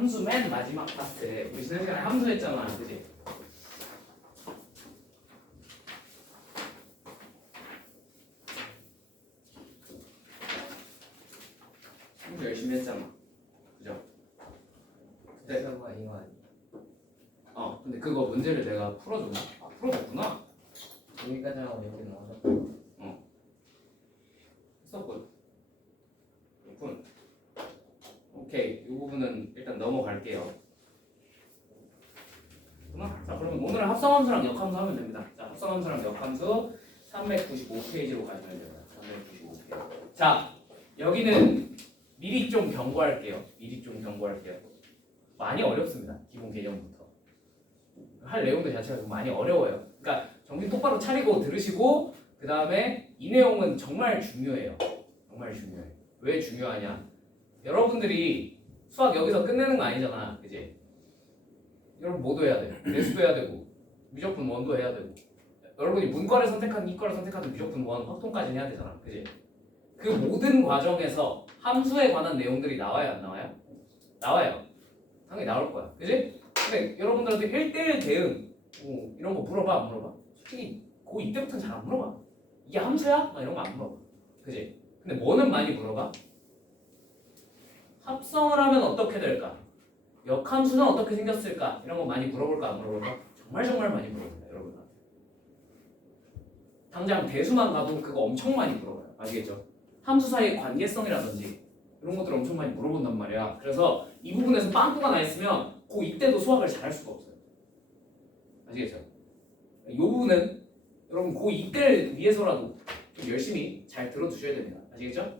함수 맨 마지막 파트 우리 지난 시간에 함수 했잖아, 그지? 함수 열심히 했잖아, 그죠? 그때 이거 이거 아니. 근데 그거 문제를 내가 풀어줬나? 풀어줬구나. 여기까지 하고 여기 나와서. 했었군. 그렇군. 오케이, 이 부분은 일단 넘어갈게요. 자, 그러면 오늘은 합성함수랑 역함수 하면 됩니다. 자, 합성함수랑 역함수 395페이지로 가시면 됩니다. 395페이지. 자, 여기는 미리 좀 경고할게요. 많이 어렵습니다. 기본 개념부터. 할 내용들 자체가 좀 많이 어려워요. 그러니까 정신 똑바로 차리고 들으시고 그 다음에 이 내용은 정말 중요해요. 정말 중요해. 왜 중요하냐? 여러분들이 수학 여기서 끝내는 거 아니잖아, 그지? 여러분 뭐도 해야 돼. 내수도 해야 되고 미적분 원도 해야 되고 여러분이 문과를 선택하든 이과를 선택하든 미적분 원 확통까지 해야 되잖아, 그지? 그 모든 과정에서 함수에 관한 내용들이 나와요, 안 나와요? 나와요. 당연히 나올 거야, 그지? 근데 여러분들한테 1대1 대응 이런 거 물어봐. 솔직히 고2 때부터는 잘 안 물어봐. 이게 함수야? 이런 거 안 물어봐, 그지? 근데 뭐는 많이 물어봐? 합성을 하면 어떻게 될까? 역함수는 어떻게 생겼을까? 이런 거 많이 물어볼까 안 물어볼까? 정말 많이 물어봅니다, 여러분. 당장 대수만 가도 그거 엄청 많이 물어봐요. 아시겠죠? 함수 사이의 관계성이라든지 이런 것들 엄청 많이 물어본단 말이야. 그래서 이 부분에서 빵꾸가 나 있으면 고2 때도 수학을 잘할 수가 없어요. 아시겠죠? 이 부분은 여러분 고2 때를 위해서라도 좀 열심히 잘 들어두셔야 됩니다. 아시겠죠?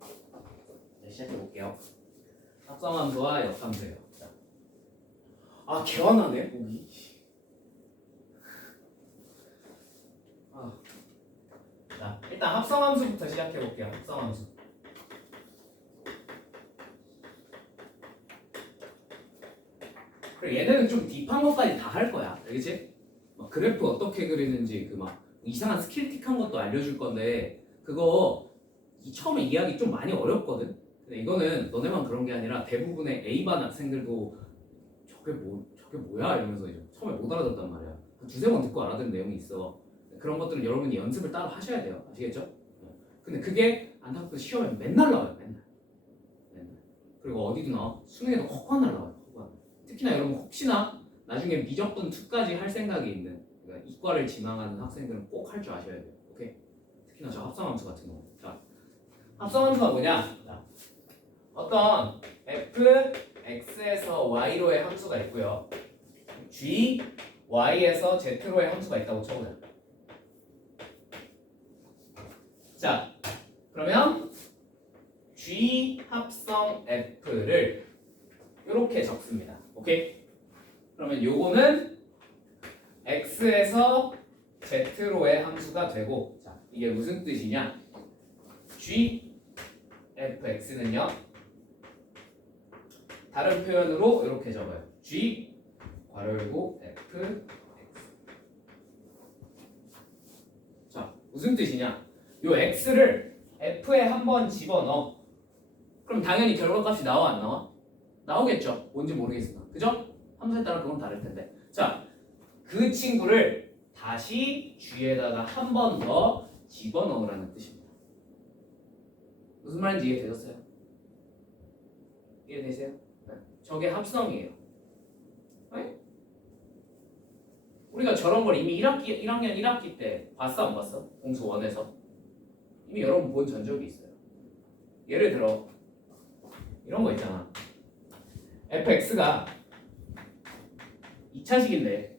자, 시작해볼게요. 합성함수와 역함수예요. 개화나네 목이. 자, 일단 합성함수부터 시작해볼게요. 합성함수. 그리고 얘네는 좀 딥한 것까지 다 할 거야, 알겠지? 막 그래프 어떻게 그리는지 그 막 이상한 스킬틱한 것도 알려줄 건데 그거 처음에 이해하기 좀 많이 어렵거든. 근데 이거는 너네만 그런 게 아니라 대부분의 A반 학생들도 저게 뭐야 이러면서 이제 처음에 못 알아듣단 말이야. 두세 번 듣고 알아듣는 내용이 있어. 그런 것들은 여러분이 연습을 따로 하셔야 돼요. 아시겠죠? 근데 그게 안타깝게 시험에 맨날 나와요. 맨날. 그리고 어디도 나와. 수능에도 헉만 나와요. 특히나 여러분 혹시나 나중에 미적분 2까지 할 생각이 있는, 그러니까 이과를 지망하는 학생들은 꼭 할 줄 아셔야 돼요. 오케이? 특히나 저 합성함수 같은 경우. 자, 합성함수가 뭐냐? 자, 어떤 fx에서 y로의 함수가 있고요. g, y에서 z로의 함수가 있다고 쳐보자. 자, 그러면 g 합성 f를 이렇게 적습니다. 오케이? 그러면 요거는 x에서 z로의 함수가 되고, 자, 이게 무슨 뜻이냐? g fx는요. 다른 표현으로 이렇게 적어요. g 괄호 열고 f x. 자, 무슨 뜻이냐? 요 x를 f에 한번 집어넣어. 그럼 당연히 결과값이 나와 안 나와? 나오겠죠. 뭔지 모르겠으나. 그죠? 함수에 따라 그건 다를 텐데. 자, 그 친구를 다시 g에다가 한 번 더 집어넣으라는 뜻입니다. 무슨 말인지 이해되셨어요? 이해되세요? 네. 저게 합성이에요. 네? 우리가 저런 걸 이미 1학년 1학기 때 봤어 안 봤어? 공수 1에서 이미 여러분 본 전적이 있어요. 예를 들어 이런 거 있잖아. fx가 2차식인데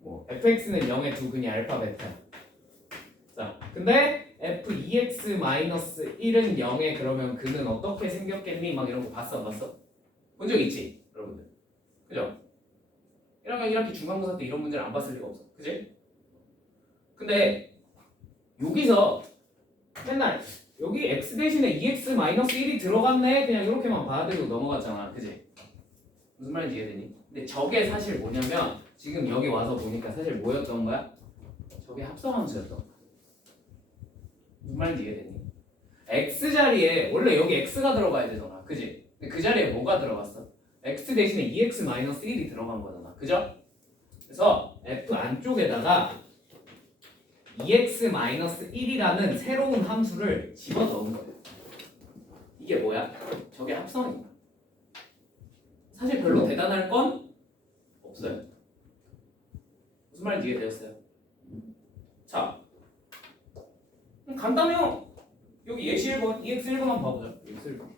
뭐 fx는 0의 두 근이 알파 베타. 자, 근데 f2x-1은 0에 그러면 그는 어떻게 생겼겠니? 막 이런 거 봤어 안 봤어? 본 적 있지? 여러분들. 그죠? 1학년 1학기 중간고사 때 이런 문제를 안 봤을 리가 없어. 그지? 근데 여기서 맨날 여기 x 대신에 2x-1이 들어갔네 그냥 이렇게만 봐도 넘어갔잖아. 그지? 무슨 말인지 이해되니? 근데 저게 사실 뭐냐면 지금 여기 와서 보니까 사실 뭐였던 거야? 저게 합성함수였던 거야. 무슨 말인지 이해되니? x 자리에 원래 여기 x가 들어가야 되잖아. 그지? 근데 그 자리에 뭐가 들어갔어? x 대신에 2x-1이 들어간 거잖아. 그죠? 그래서 f 안쪽에다가 2x-1이라는 새로운 함수를 집어넣은 거예요. 이게 뭐야? 저게 합성인 거야. 사실 별로 대단할 건 없어요. 무슨 말인지 이해되셨어요? 자, 간단해요. 여기 예시 1번, EX 1번만 봐보자. EX 1번.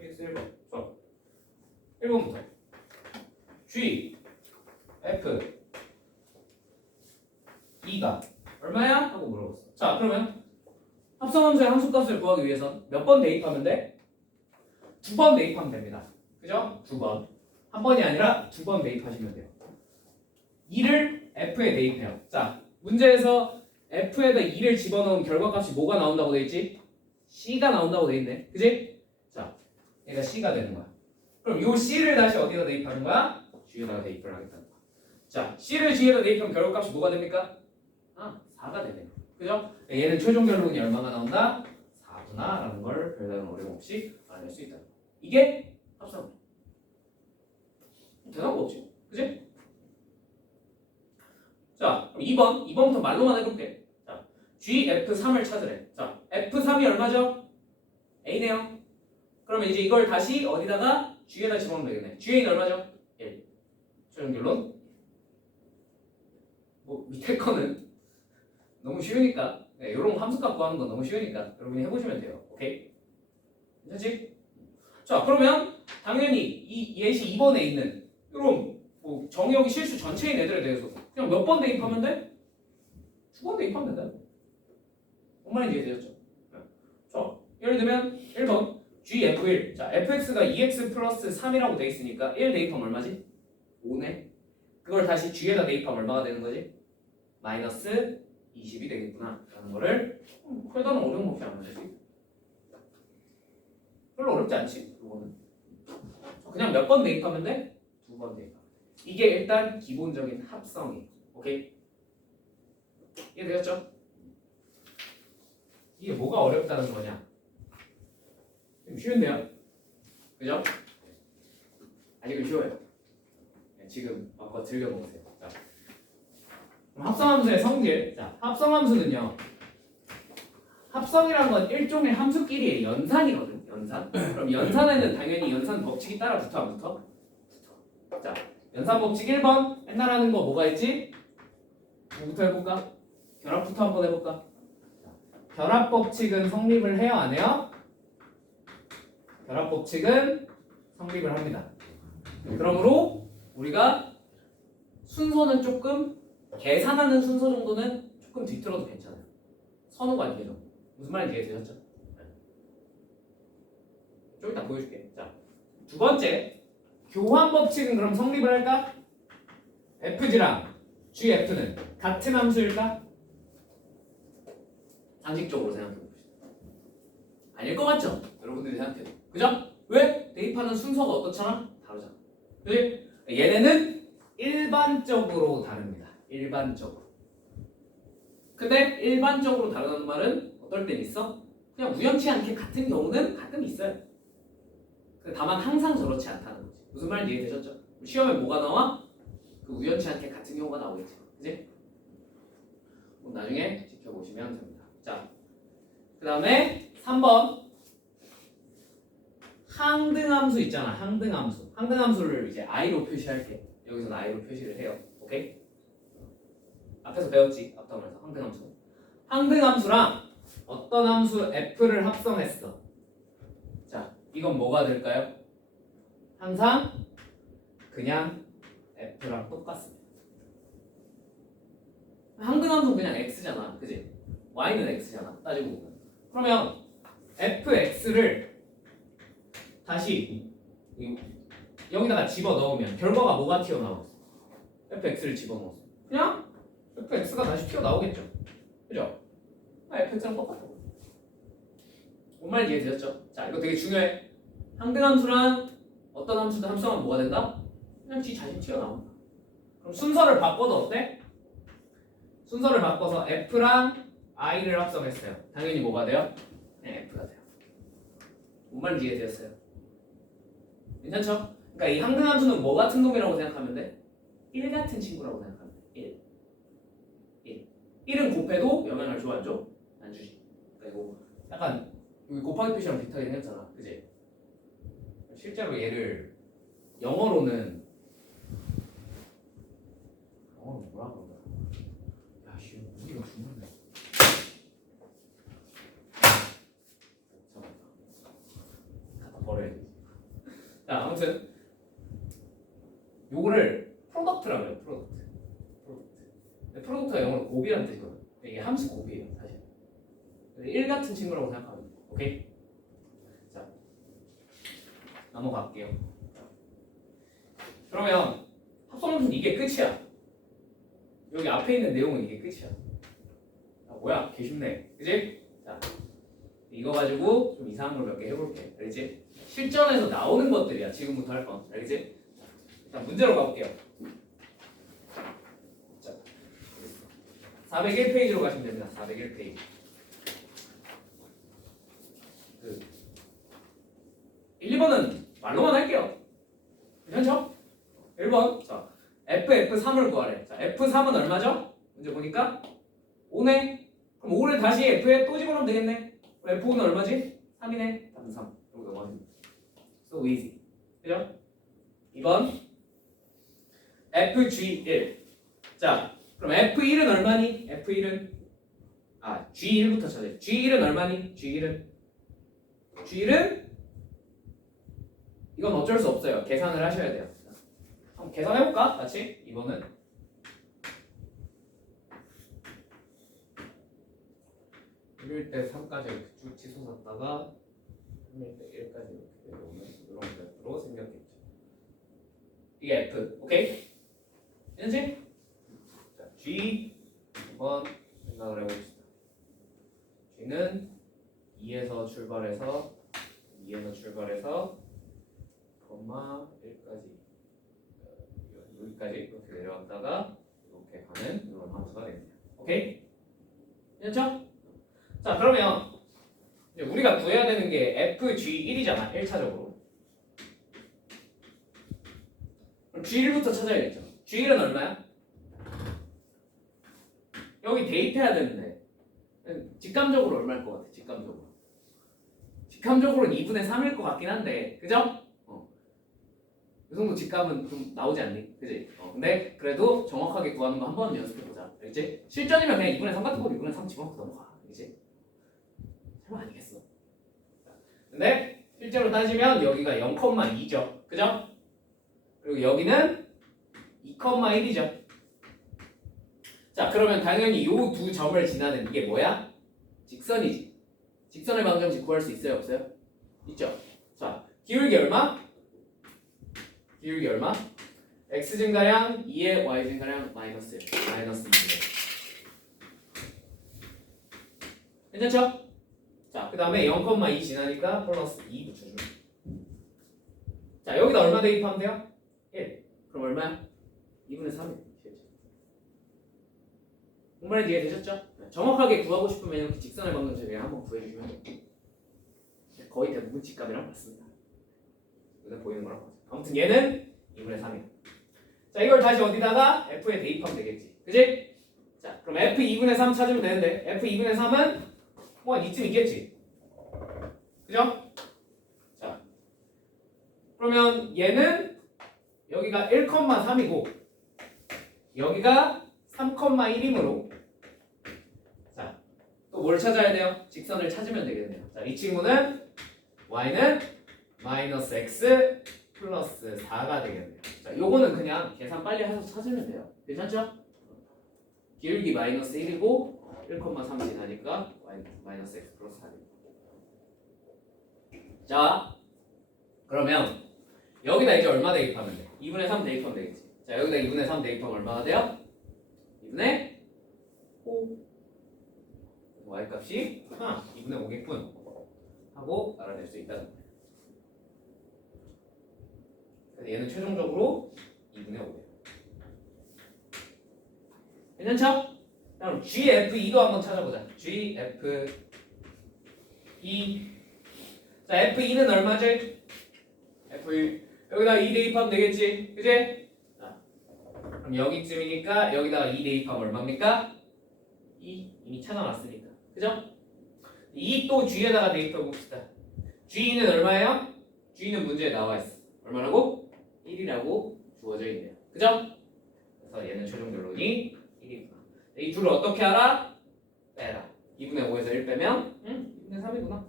EX 1번. 자, 1번부터. G, F, 2가 얼마야? 하고 물어봤어. 자, 그러면 합성함수의 함수값을 구하기 위해선 몇 번 대입하면 돼? 2번 대입하면 됩니다. 그죠? 2번. 한 번이 아니라 2번 대입하시면 돼요. 2를 F에 대입해요. 자, 문제에서 F에다 2를 집어넣은 결과값이 뭐가 나온다고 돼 있지? C가 나온다고 돼 있네. 그지? 자, 얘가 C가 되는 거야. 그럼 요 C를 다시 어디다 대입하는 거야? G에다가 대입을 하겠다는 거야. 자, C를 G에다 대입하면 결과값이 뭐가 됩니까? 4가 되네요. 그죠? 얘는 최종 결론이 얼마가 나온다? 4구나 라는 걸 별다른 어려움 없이 알아낼 수 있다. 이게 합성. 대단한 거 없지? 그지? 자, 그럼 2번부터 말로만 해볼게. 자, GF3을 찾으래. 자, F3이 얼마죠? A네요. 그러면 이제 이걸 다시 어디다가 G에다 집어넣으면 되겠네. G는 얼마죠? 1. 최종 결론. 뭐 밑에 거는 너무 쉬우니까, 네, 이런 함수값 구하는 건 너무 쉬우니까 여러분이 해보시면 돼요. 오케이? 괜찮지? 자, 그러면 당연히 이 예시 2번에 있는 이런 뭐 정의역이 실수 전체인 애들에 대해서 그냥 몇 번 대입하면 돼? 2번 대입하면 된다. 뭔 말인지 이해되셨죠? 자, 예를 들면 1번 GF1. 자, fx가 2x 플러스 3이라고 돼 있으니까 1 대입하면 얼마지? 5네. 그걸 다시 g에다 대입하면 얼마가 되는 거지? 마이너스 20이 되겠구나 라는 거를 별다른 어려움 없이 알면 되지. 별로 어렵지 않지? 그거는 그냥 몇 번 대입하면 돼? 2번 대입하면 돼. 이게 일단 기본적인 합성이에요. 오케이? 이해되셨죠? 이게 뭐가 어렵다는 거냐? 좀 쉬운데요? 그죠? 아직은 쉬워요. 지금 마음껏 즐겨보세요. 자, 그럼 합성함수의 성질. 자, 합성함수는요. 합성이란 건 일종의 함수끼리의 연산이거든. 연산. 그럼 연산에는 당연히 연산 법칙이 따라 붙어 안 붙어? 붙어. 자, 연산 법칙 1번. 맨날 하는 거 뭐가 있지? 뭐부터 해볼까? 결합부터 한번 해볼까? 결합 법칙은 성립을 해요, 안 해요? 결합 법칙은 성립을 합니다. 그러므로 우리가 순서는 조금 계산하는 순서 정도는 조금 뒤틀어도 괜찮아요. 선호가 아니죠. 무슨 말인지 이해되셨죠? 좀 이따 보여줄게. 자, 두 번째 교환 법칙은 그럼 성립을 할까? FG랑 GF는 같은 함수일까? 상식적으로 생각해 봅시다. 아닐 것 같죠? 여러분들이 생각해도. 그죠? 왜? 대입하는 순서가 어떻잖아? 다르잖아. 그지? 얘네는 일반적으로 다릅니다. 일반적으로. 근데 일반적으로 다르다는 말은 어떨 땐 있어? 그냥 우연치 않게 같은 경우는 가끔 있어요. 다만 항상 저렇지 않다는 거지. 무슨 말인지 이해되셨죠? 시험에 뭐가 나와? 그 우연치 않게 같은 경우가 나오겠지. 그지? 나중에 지켜보시면 됩니다. 자, 그 다음에 3번 항등함수 있잖아. 항등함수. 항등함수를 이제 i로 표시할게. 여기서는 i로 표시를 해요. 오케이? 앞에서 배웠지? 앞다운에서 항등함수. 항등함수랑 어떤 함수 f를 합성했어. 자, 이건 뭐가 될까요? 항상 그냥 f랑 똑같습니다. 항등함수 그냥 x잖아. 그지? y는 x잖아. 따지고 보면. 그러면 fx를 다시 여기다가 집어넣으면 결과가 뭐가 튀어나왔어? fx를 집어넣었어. 그냥 fx가 다시 튀어나오겠죠. 그죠? fx랑 똑같아. 뭔 말인지 이해되셨죠? 자, 이거 되게 중요해. 항등함수랑 어떤 함수든 합성하면 뭐가 된다? 그냥 지 자신 튀어나온다. 그럼 순서를 바꿔도 어때? 순서를 바꿔서 f랑 i를 합성했어요. 당연히 뭐가 돼요? 그냥 f가 돼요. 뭔 말인지 이해되었어요? 괜찮죠? 그러니까 이 항등함수는 뭐 같은 놈이라고 생각하면 돼? 1 같은 친구라고 생각하면 돼. 1. 1은 곱해도 영향을 줘 안 줘? 안 주지. 그러니까 이거 약간 여기 곱하기 표시랑 비슷하게 생겼잖아. 그지? 실제로 얘를 영어로는 뭐라 그러나? 야, 씨, 무기가 죽는다. 잡았다. 갖다 버려야 돼. 자, 아무튼 요거를 프로덕트라고 해요. 프로덕트. 프로덕트가 영어로 곱이라는 뜻이거든. 이게 함수 곱이에요, 사실. 1 같은 친구라고 생각하면 돼. 오케이? 자, 넘어갈게요. 그러면 합성함수는 이게 끝이야. 여기 앞에 있는 내용은 이게 끝이야. 아, 뭐야? 개 쉽네. 그지? 자, 이거 가지고 좀 이상한 걸 몇 개 해볼게. 알겠지? 실전에서 나오는 것들이야. 지금부터 할 건. 알겠지? 일단 문제로 가볼게요. 자, 401페이지로 가시면 됩니다. 401페이지. 그 1, 2번은 말로만 할게요. 괜찮죠? 1번. 자, F3을 구하래. 자, F3은 얼마죠? 문제 보니까 5네. 그럼 5를 다시 F에 또 집어넣으면 되겠네. 그럼 F5는 얼마지? 3이네. 답은 3. 여기 넘어가면 So easy. 그죠? 2번 FG1. 자, 그럼 F1은 얼마니? F1은 G1부터 찾아요. G1은 얼마니? G1은 이건 어쩔 수 없어요. 계산을 하셔야 돼요. 한번 계산해볼까? 같이? 이거는 1일 때 3까지 이렇게 쭉 치솟았다가 3일 때 1까지 이렇게 내려오면 이런 것으로 생겼겠죠. 이게 F, 오케이? 됐지? 자, G 한번 생각을 해봅시다. G는 2에서 출발해서 콤마 1까지 여기까지 이렇게 내려왔다가 이렇게 가는 이런 함수가 됩니다. 오케이? 됐죠? 자, 그러면 이제 우리가 구해야 되는 게 FG1이잖아. 1차적으로. 그럼 G1부터 찾아야겠죠. G1은 얼마야? 여기 대입해야 되는데 직감적으로 얼마일 것 같아? 직감적으로는 2분의 3일 것 같긴 한데, 그죠? 이 정도 직감은 좀 나오지 않니? 그지? 근데 그래도 정확하게 구하는 거 한 번 연습해보자. 알겠지? 실전이면 그냥 2분의 3 같은 거 2분의 3 집어넣고 넘어가. 알겠지? 설마 아니겠어. 근데 실제로 따지면 여기가 0,2죠. 그죠? 그리고 여기는 2,1이죠. 자, 그러면 당연히 이 두 점을 지나는 이게 뭐야? 직선이지. 직선의 방정식 구할 수 있어요? 없어요? 있죠. 자, 기울기 얼마? x 증가량 2에 y 증가량 마이너스 2에. 괜찮죠? 자, 그 다음에 0,2 지나니까 플러스 2 붙여주면. 자, 여기다 얼마 대입하면 돼요? 1. 그럼 얼마야? 2분의 3이. 정말 이해되셨죠? 정확하게 구하고 싶으면 이렇게 직선의 방정식을 한번 구해주시면 돼요. 거의 대부분 직감이랑 같습니다. 눈에 보이는 거랑 같아요. 아무튼 얘는 2분의 3이에요. 자, 이걸 다시 어디다가 F에 대입하면 되겠지. 그지? 자, 그럼 F 2분의 3 찾으면 되는데 F 2분의 3은 뭐 한 이쯤 있겠지. 그죠? 자, 그러면 얘는 여기가 1,3이고 여기가 3,1이므로 자, 또 뭘 찾아야 돼요? 직선을 찾으면 되겠네요. 자, 이 친구는 y는 마이너스 x 플러스 4가 되겠네요. 자, 요거는 그냥 계산 빨리 해서 찾으면 돼요. 괜찮죠? 기울기 마이너스 1이고 1,3 지나니까 마이너스 x 플러스 4입니다. 자, 그러면 여기다 이제 얼마 대입하면 돼? 2분의 3 대입하면 되겠지. 자, 여기다 2분의 3 대입하면 얼마가 돼요? 2분의 5. y 값이 2분의 5겠군 하고 알아낼 수 있다는 거예요. 그래서 얘는 최종적으로 2분의 5예요. 괜찮죠? 그럼 GF2도 한번 찾아보자. GF2. 자 F2는 얼마지? F1 여기다가 2 대입하면 되겠지 그지? 자, 그럼 여기쯤이니까 여기다가 2 대입하면 얼마입니까? 2 이미 찾아놨으니까 그죠? 2 또 G에다가 대입해 봅시다 G는 얼마예요? G는 문제에 나와있어 얼마라고? 1이라고 주어져 있네요 그죠? 그래서 얘는 최종 결론이 1이구나 이 둘을 어떻게 알아? 빼라 2분의 5에서 1 빼면 2분의 3이구나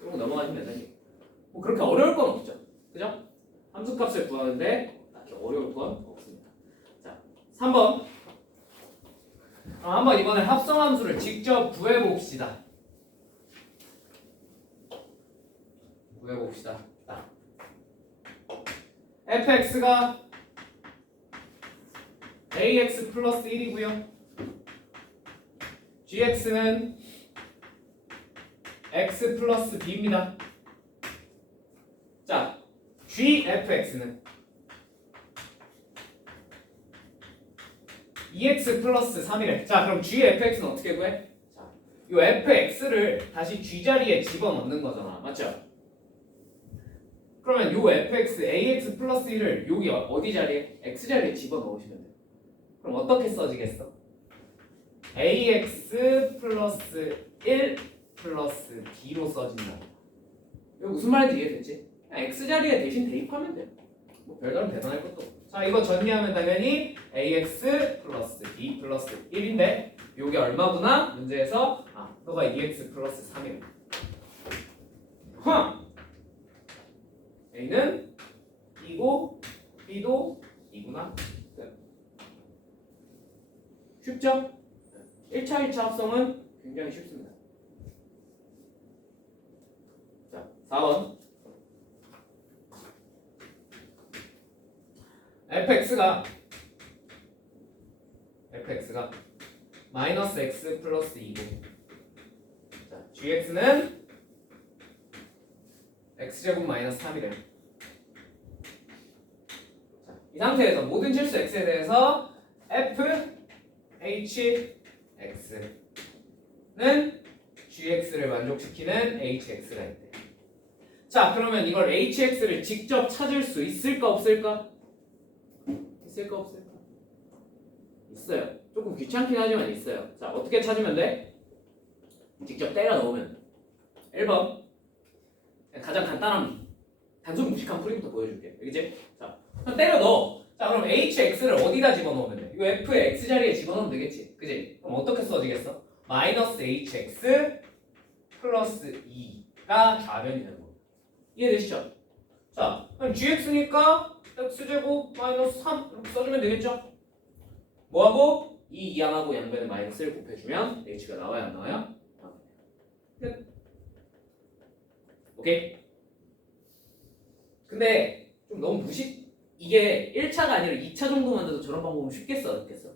이러고 넘어가시면 된다 뭐 그렇게 어려울 건 없죠 그죠? 함수값을 구하는데 딱히 어려울 건 없습니다 자 3번 한번 이번에 합성함수를 직접 구해봅시다 구해봅시다 fx가 ax 플러스 1이고요 gx는 x 플러스 b입니다 자 gfx는 2x 플러스 3이래 자 그럼 gfx는 어떻게 구해? 자, 이 fx를 다시 g 자리에 집어넣는 거잖아 맞죠? 그러면 요 fx ax 플러스 1을 여기 어디 자리에? x 자리에 집어넣으시면 돼요 그럼 어떻게 써지겠어? ax 플러스 1 플러스 b로 써진다 이거 무슨 말인지 이해됐지? 그냥 x 자리에 대신 대입하면 돼요 뭐 별다른 대단할 것도 없고 자 이거 정리하면 당연히 ax 플러스 b 플러스 1인데 요게 얼마구나? 문제에서 너가 2x 플러스 3이래 A는 2고 B도 2구나 쉽죠? 1차 2차 합성은 굉장히 쉽습니다 자 4번 fx가 마이너스 x 플러스 2고 자 gx는 x제곱 마이너스 3이래요 자, 이 상태에서 모든 실수 x에 대해서 f h x는 gx를 만족시키는 hx가 있대 자 그러면 이걸 hx를 직접 찾을 수 있을까 없을까? 있을까 없을까? 있어요 조금 귀찮긴 하지만 있어요 자 어떻게 찾으면 돼? 직접 때려 넣으면 1번 가장 간단한 단순 무식한 풀이부터 보여줄게 그치? 자 때려 넣어 자 그럼 hx를 어디다 집어넣으면 돼? 이거 f의 x 자리에 집어넣으면 되겠지 그치? 그럼 어떻게 써지겠어? 마이너스 hx 플러스 2가 좌변이 되는 거야 이해되시죠? 자 그럼 gx니까 x제곱 마이너스 3 이렇게 써주면 되겠죠? 뭐하고? 2 이항하고 양변에 마이너스를 곱해주면 h가 나와요 안 나와요? 끝 오케이? 근데 좀 너무 이게 1차가 아니라 2차 정도만 돼도 저런 방법은 쉽겠어 어렵겠어?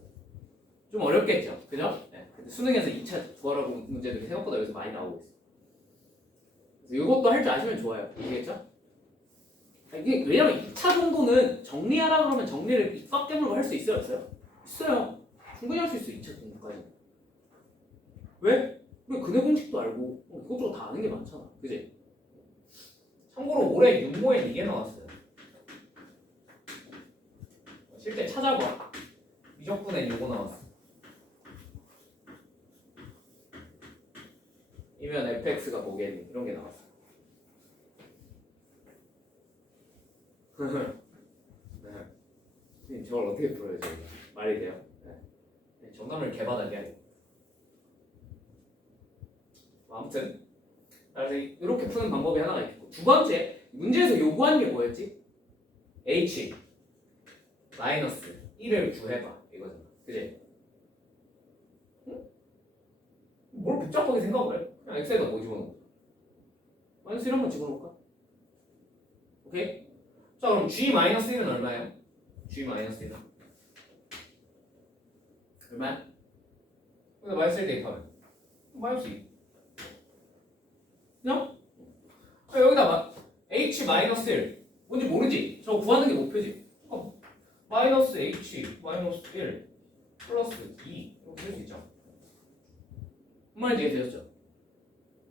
좀 어렵겠죠? 그죠? 네. 근데 수능에서 2차 구하라고 문제들이 생각보다 여기서 많이 나오고 있어 그래서 이것도 할 줄 아시면 좋아요 아시겠죠? 이게 왜냐면 2차 정도는 정리하라 그러면 정리를 입학 깨물고 할 수 있어요 없어요? 있어요 충분히 할 수 있어 2차 정도까지 왜? 우리 근해 공식도 알고 이것저것 다 아는 게 많잖아 그지? 참고로 올해 윤모에 이게 나왔어요 실제 찾아봐 미적분에 이거 나왔어 이면 fx가 뭐겠니 이런 게 나왔어 네. 저걸 어떻게 풀어요 저거 말이 돼요? 네. 정답을 개발하게 하겠다 아무튼 그래서 이렇게 푸는 방법이 하나가 있고 두 번째 문제에서 요구한 게 뭐였지? h 마이너스 1을 구해봐 이거잖아 그지? 응? 뭘 복잡하게 생각을 해? 그냥 x에다 뭐 집어넣어? 마이너스 1 한번 집어넣을까? 오케이? 자 그럼 g 마이너스 1은 얼마예요? g 마이너스 1은 얼마야? 근데 마이너스 1 대입하면 마이너스 2 그냥? 여기다 h 마이너스 1 뭔지 모르지? 저거 구하는 게 목표지 마이너스 h 마이너스 1 플러스 2 이렇게 쓸 수 있죠 무슨 말인지 이해되셨죠?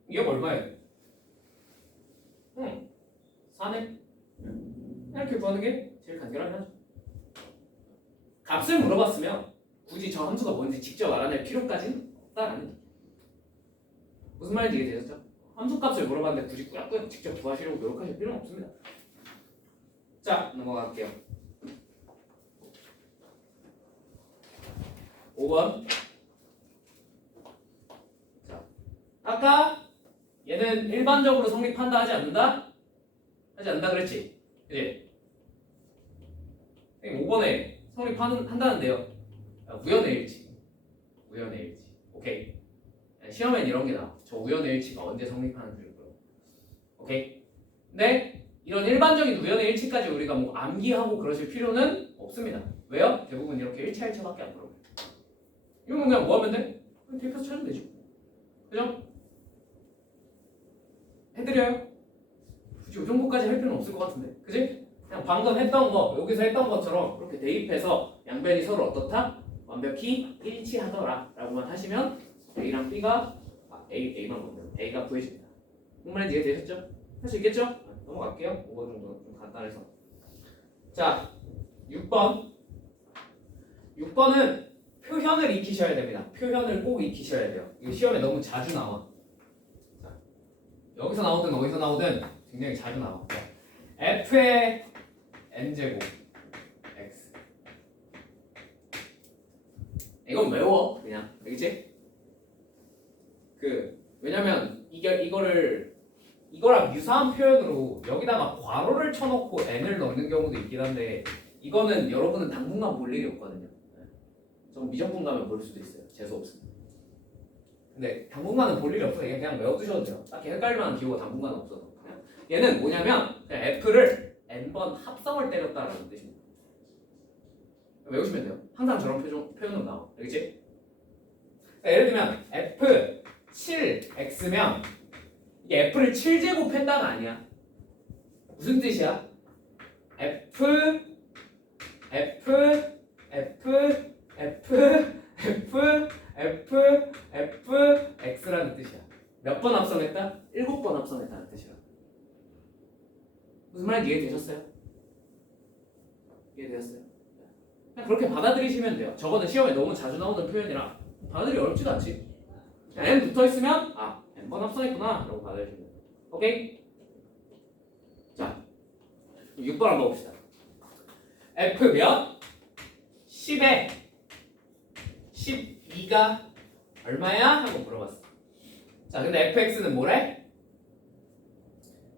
이게 얼마예요? 구하는 게 제일 간결하긴 하죠. 값을 물어봤으면 굳이 저 함수가 뭔지 직접 알아낼 필요까지는 없다라는 얘기. 무슨 말인지 이해되셨죠? 함수 값을 물어봤는데 굳이 꾸역꾸역 직접 구하시려고 노력하실 필요는 없습니다. 자, 넘어갈게요. 5번. 자, 아까 얘는 일반적으로 성립한다 하지 않는다? 하지 않는다 그랬지? 그치? 5번에 성립한다는데요. 우연의 일치. 우연의 일치. 오케이. 시험엔 이런 게 나와. 저 우연의 일치가 언제 성립하는지를 물어. 오케이. 근데 이런 일반적인 우연의 일치까지 우리가 뭐 암기하고 그러실 필요는 없습니다. 왜요? 대부분 이렇게 1차 1차밖에 안 물어봐요. 이건 그냥 뭐 하면 돼? 그냥 대표서 찾으면 되죠. 그죠? 해드려요? 굳이 이 정도까지 할 필요는 없을 것 같은데. 그지? 그냥 방금 했던 거, 여기서 했던 것처럼 그렇게 대입해서 양변이 서로 어떻다? 완벽히 일치하더라 라고만 하시면 A랑 B가 A만 보면 A가 구해집니다. 무슨 말인지 이해되셨죠? 할 수 있겠죠? 넘어갈게요. 5번 정도는 좀 간단해서. 자, 6번. 6번은 표현을 익히셔야 됩니다. 표현을 꼭 익히셔야 돼요. 이거 시험에 너무 자주 나와. 자, 여기서 나오든 어디서 나오든 굉장히 자주 나와. F의 N제곱 X. 이건 외워 그냥. 알겠지? 왜냐면 이거랑 유사한 표현으로 여기다가 괄호를 쳐놓고 n을 넣는 경우도 있긴 한데 이거는 여러분은 당분간 볼 일이 없거든요. 좀 미적분 가면 볼 수도 있어요. 재수 없으면. 근데 당분간은 볼 일이 없어서 그냥 외워두셔도 돼요. 딱히 헷갈릴 만한 기호가 당분간은 없어서. 그냥. 얘는 뭐냐면 그냥 f를 n번 합성을 때렸다라는 뜻입니다. 외우시면 돼요. 항상 저런 표현으로 나와. 알겠지? 그러니까 예를 들면 f 7x면 이게 f를 7제곱했다가 아니야. 무슨 뜻이야? f x라는 뜻이야. 몇 번 합성했다? 7번 합성했다는 뜻이야. 무슨 말인지 이해되셨어요? 이해되셨어요? 그냥 그렇게 받아들이시면 돼요. 저거는 시험에 너무 자주 나오는 표현이라 받아들이기 어렵지도 않지. n 붙어있으면 n번 합성했구나 라고 받아주시면 돼요. 오케이? 자, 6번 한번 봅시다. f 몇? 10에 12가 얼마야? 하고 물어봤어. 자, 근데 fx는 뭐래?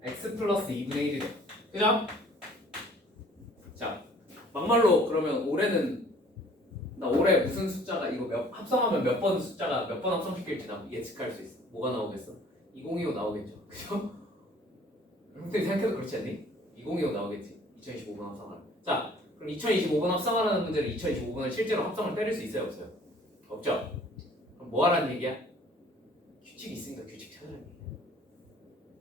x 플러스 2분의 1이래. 그죠? 자, 막말로 그러면 올해는 나 올해 무슨 숫자가 이거 합성하면 몇 번 숫자가 몇 번 합성시킬지 나 예측할 수 있어. 뭐가 나오겠어? 2025 나오겠죠. 그죠? 형들이 생각해도 그렇지 않니? 2025 나오겠지. 2025번 합성하라. 자, 그럼 2025번 합성하라는 문제를 2025번을 실제로 합성을 때릴 수 있어요, 없어요? 없죠? 그럼 뭐 하라는 얘기야? 규칙이 있으니까 규칙 찾으라는 얘기야.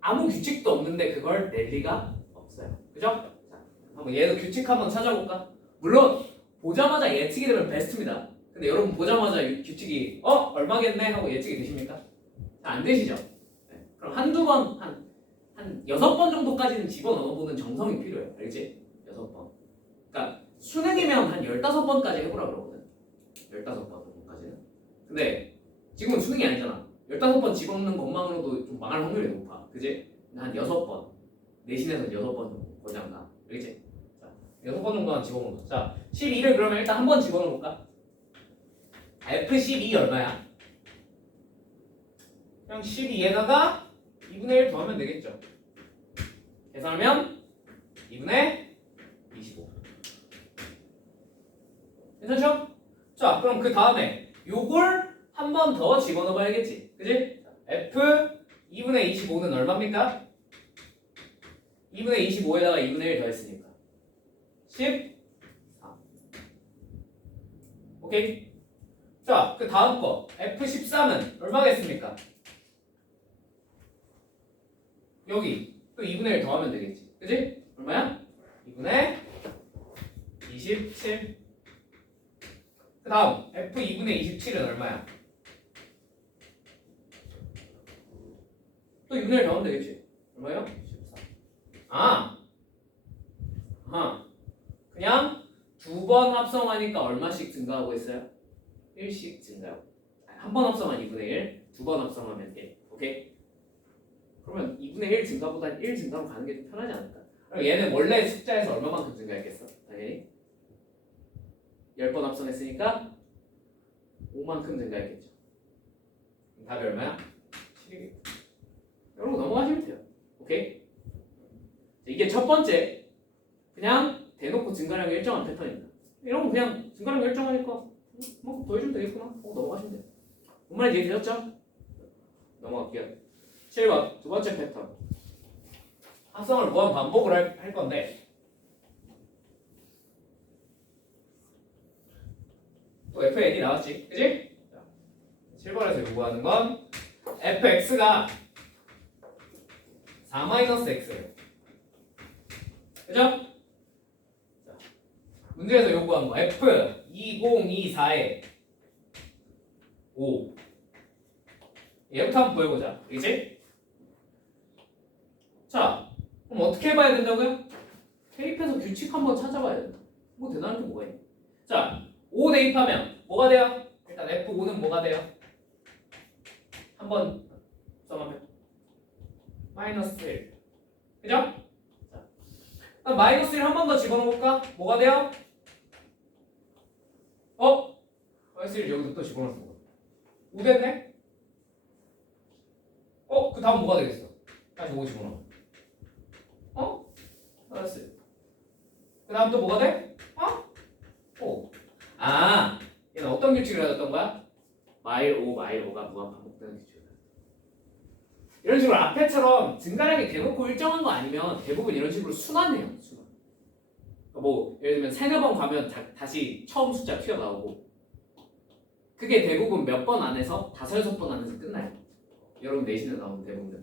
아무 규칙도 없는데 그걸 낼 리가 없어요. 그죠? 자, 한번 얘도 규칙 한번 찾아볼까? 물론 보자마자 예측이 되면 베스트입니다. 근데 여러분 보자마자 규칙이 얼마겠네 하고 예측이 되십니까? 잘 안 되시죠? 네. 그럼 한두 번, 한 6번 정도까지는 집어넣어보는 정성이 필요해요. 알겠지? 6번. 그러니까 수능이면 한 15번까지 해보라 그러거든. 15번 정도까지는. 근데 지금은 수능이 아니잖아. 15번 집어넣는 것만으로도 좀 망할 확률이 높아. 그지? 한 6번. 내신에서 6번 정도 고장나. 알겠지? 6번 정도만 집어넣어. 자, 12를 그러면 일단 한 번 집어넣어볼까? F12 얼마야? 그냥 12에다가 2분의 1 더하면 되겠죠. 계산하면 2분의 25. 괜찮죠? 자, 그럼 그 다음에 요걸 한 번 더 집어넣어봐야겠지. 그지? F 2분의 25는 얼마입니까? 2분의 25에다가 2분의 1 더했으니까 14. 오케이? 자, 그 다음 거 F13은 얼마겠습니까? 여기 또 2분의 1 더하면 되겠지. 그지? 얼마야? 2분의 27. 그 다음 F2분의 27은 얼마야? 또 2분의 1 더하면 되겠지. 얼마요? 14. 그냥 두 번 합성하니까 얼마씩 증가하고 있어요? 1씩 증가요. 한 번 합성하면 2분의 1, 두 번 합성하면 1. 오케이? 그러면 2분의 1 증가보다 1 증가로 가는 게 좀 편하지 않을까? 그럼 얘는 원래 숫자에서 얼마만큼 증가했겠어? 당연히 10번 합성했으니까 5만큼 증가했겠죠. 답이 얼마야? 7이겠죠. 여러분 넘어가시면 돼요. 오케이? 이게 첫 번째. 그냥 대놓고 증가량이 일정한 패턴입니다. 이런 거 그냥 증가량이 일정하니까 뭐 더해주면 되겠구나. 넘어가시면 돼요. 뭔 말인지 이해되셨죠? 넘어갈게요. 7번 두 번째 패턴. 합성을 무한 반복을 할 건데 또 fn이 나왔지, 그지? 7번에서 요구하는 건 fx가 4-x예요. 그죠? 문제에서 요구한 거 F2024에 5 얘부터 한번 보여보자. 그치? 자, 그럼 어떻게 해봐야 된다고요? 대입해서 규칙 한번 찾아봐야 된다. 뭐 대단한 게 뭐가 있니? 자, 5 대입하면 뭐가 돼요? 일단 F5는 뭐가 돼요? 한번 써보면 마이너스 1. 그죠? 자, 그럼 마이너스 1 한 번 더 집어넣어볼까? 뭐가 돼요? 마이너스 1 여기서 또 집어넣었어. 5 됐네? 그 다음 뭐가 되겠어? 다시 5 집어넣어. 마이너스 1. 그 다음 또 뭐가 돼? 5. 얘는 어떤 규칙을 가졌던 거야? 마일 5가 무한 반복되는 규칙이야. 이런 식으로 앞에처럼 증가량이 대놓고 일정한 거 아니면 대부분 이런 식으로 순환해요. 순환. 뭐 예를 들면 세네 번 가면 다시 처음 숫자 튀어나오고 그게 대부분 몇 번 안에서 5-6번 안에서 끝나요. 여러분 내신에 나오는 대부분.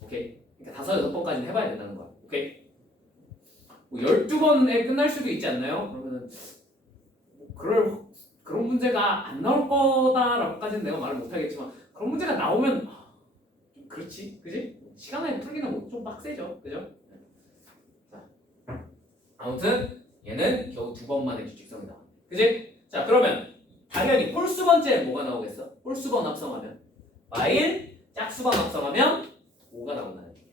오케이? 그러니까 5-6번까지는 해봐야 된다는 거야. 오케이? 뭐 12번에 끝날 수도 있지 않나요? 그러면은 그런 문제가 안 나올 거다라고까지는 내가 말을 못하겠지만 그런 문제가 나오면 좀 그렇지, 그지? 시간에 풀기는 좀 빡세죠, 그죠? 자, 아무튼 얘는 겨우 2번만의 규칙성이다, 그지? 자, 그러면 당연히 홀수번째는 뭐가 나오겠어? 홀수번 합성하면 마일 짝수번 합성하면 5가 나온다는 얘기야.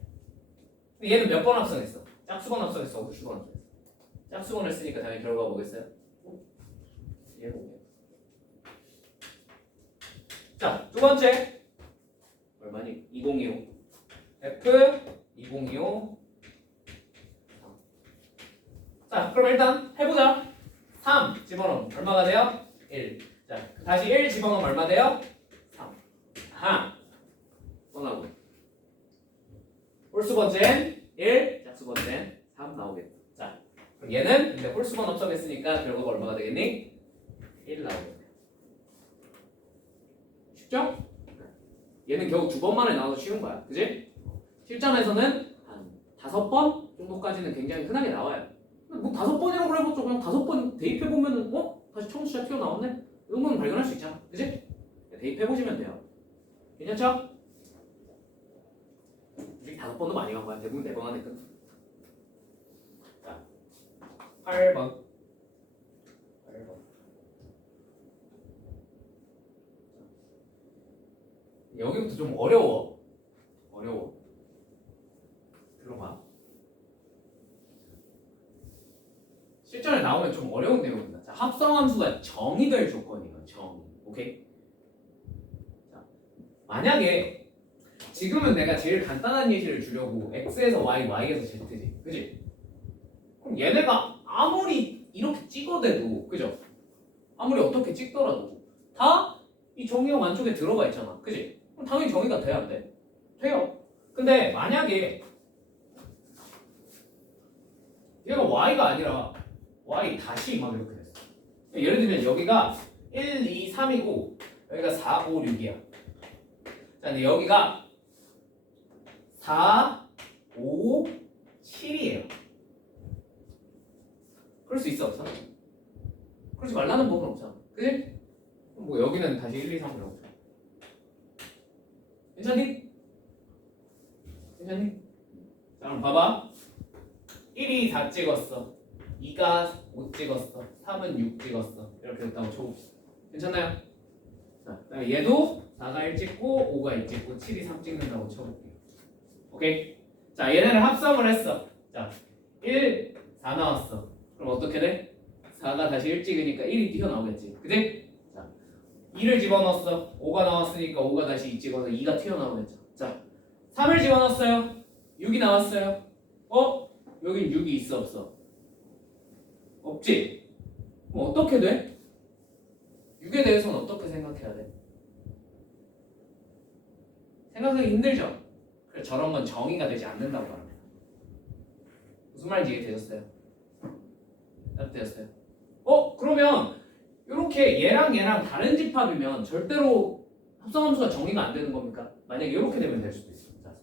근데 얘는 몇 번 합성했어? 짝수번 합성했어, 홀수번 합성했어? 짝수번을 쓰니까 당연히 결과가 뭐겠어요? 얘는 5. 자, 두 번째 얼마니? 2025 F 2025. 자, 그럼 일단 해보자. 3 집어넣으면 얼마가 돼요? 1. 자, 다시 1 집어넣으면 얼마 돼요? 3. 아하. 뻔하고. 홀수번째는 1, 짝수번째는 3 나오겠다. 자, 그럼 얘는 근데 홀수번 합성했으니까 결과가 얼마가 되겠니? 1 나오겠네. 쉽죠? 얘는 겨우 2번만에 나와서 쉬운 거야. 그지? 실전에서는 한 5번 정도까지는 굉장히 흔하게 나와요. 뭐 5번이라고 그래봤자 그냥 5번 대입해보면은 다시 처음 숫자 튀어나왔네? 이 정도는 발견할 수 있잖아. 그지? 대입해보시면 돼요. 괜찮죠? 솔직히 5번도 많이 간 거야. 대부분 4번 안에 끝. 자, 8번. 여기부터 좀 어려워. 들어봐. 실전에 나오면 좀 어려운 내용입니다. 자, 합성함수가 정의 될 조건이에요. 정의. 오케이? 자, 만약에 지금은 내가 제일 간단한 예시를 주려고 x에서 y, y에서 z지. 그지? 그럼 얘네가 아무리 이렇게 찍어대도, 그죠? 아무리 어떻게 찍더라도 다 이 정의형 안쪽에 들어가 있잖아. 그지? 그럼 당연히 정의가 돼야 안 돼? 돼요. 근데 만약에 얘가 y가 아니라 y 다시 막 이렇게 됐어. 예를 들면 여기가 1, 2, 3이고 여기가 4, 5, 6이야. 자, 근데 여기가 4, 5, 7이에요. 그럴 수 있어, 없어? 그러지 말라는 법은 없잖아. 그지? 뭐 여기는 다시 1, 2, 3이라고. 괜찮니? 자, 그럼 봐봐. 1, 2, 4 찍었어. 2가 5 찍었어. 3은 6 찍었어. 이렇게 됐다고 쳐봅시다. 괜찮나요? 자, 그다음에 얘도 4가 1 찍고 5가 2 찍고 7이 3 찍는다고 쳐볼게요. 오케이? 자, 얘네를 합성을 했어. 자, 1, 4 나왔어. 그럼 어떻게 돼? 4가 다시 1 찍으니까 1이 튀어나오겠지. 그지? 자, 2를 집어넣었어. 5가 나왔으니까 5가 다시 2 찍어서 2가 튀어나오겠죠. 자, 3을 집어넣었어요. 6이 나왔어요. 여긴 6이 있어 없어? 없지? 그럼 어떻게 돼? 6에 대해서는 어떻게 생각해야 돼? 생각하기 힘들죠? 그래서 저런 건 정의가 되지 않는다고 합니다. 무슨 말인지 이해되셨어요? 되셨어요? 그러면 이렇게 얘랑 얘랑 다른 집합이면 절대로 합성함수가 정의가 안 되는 겁니까? 만약에 이렇게 되면 될 수도 있어요. 자,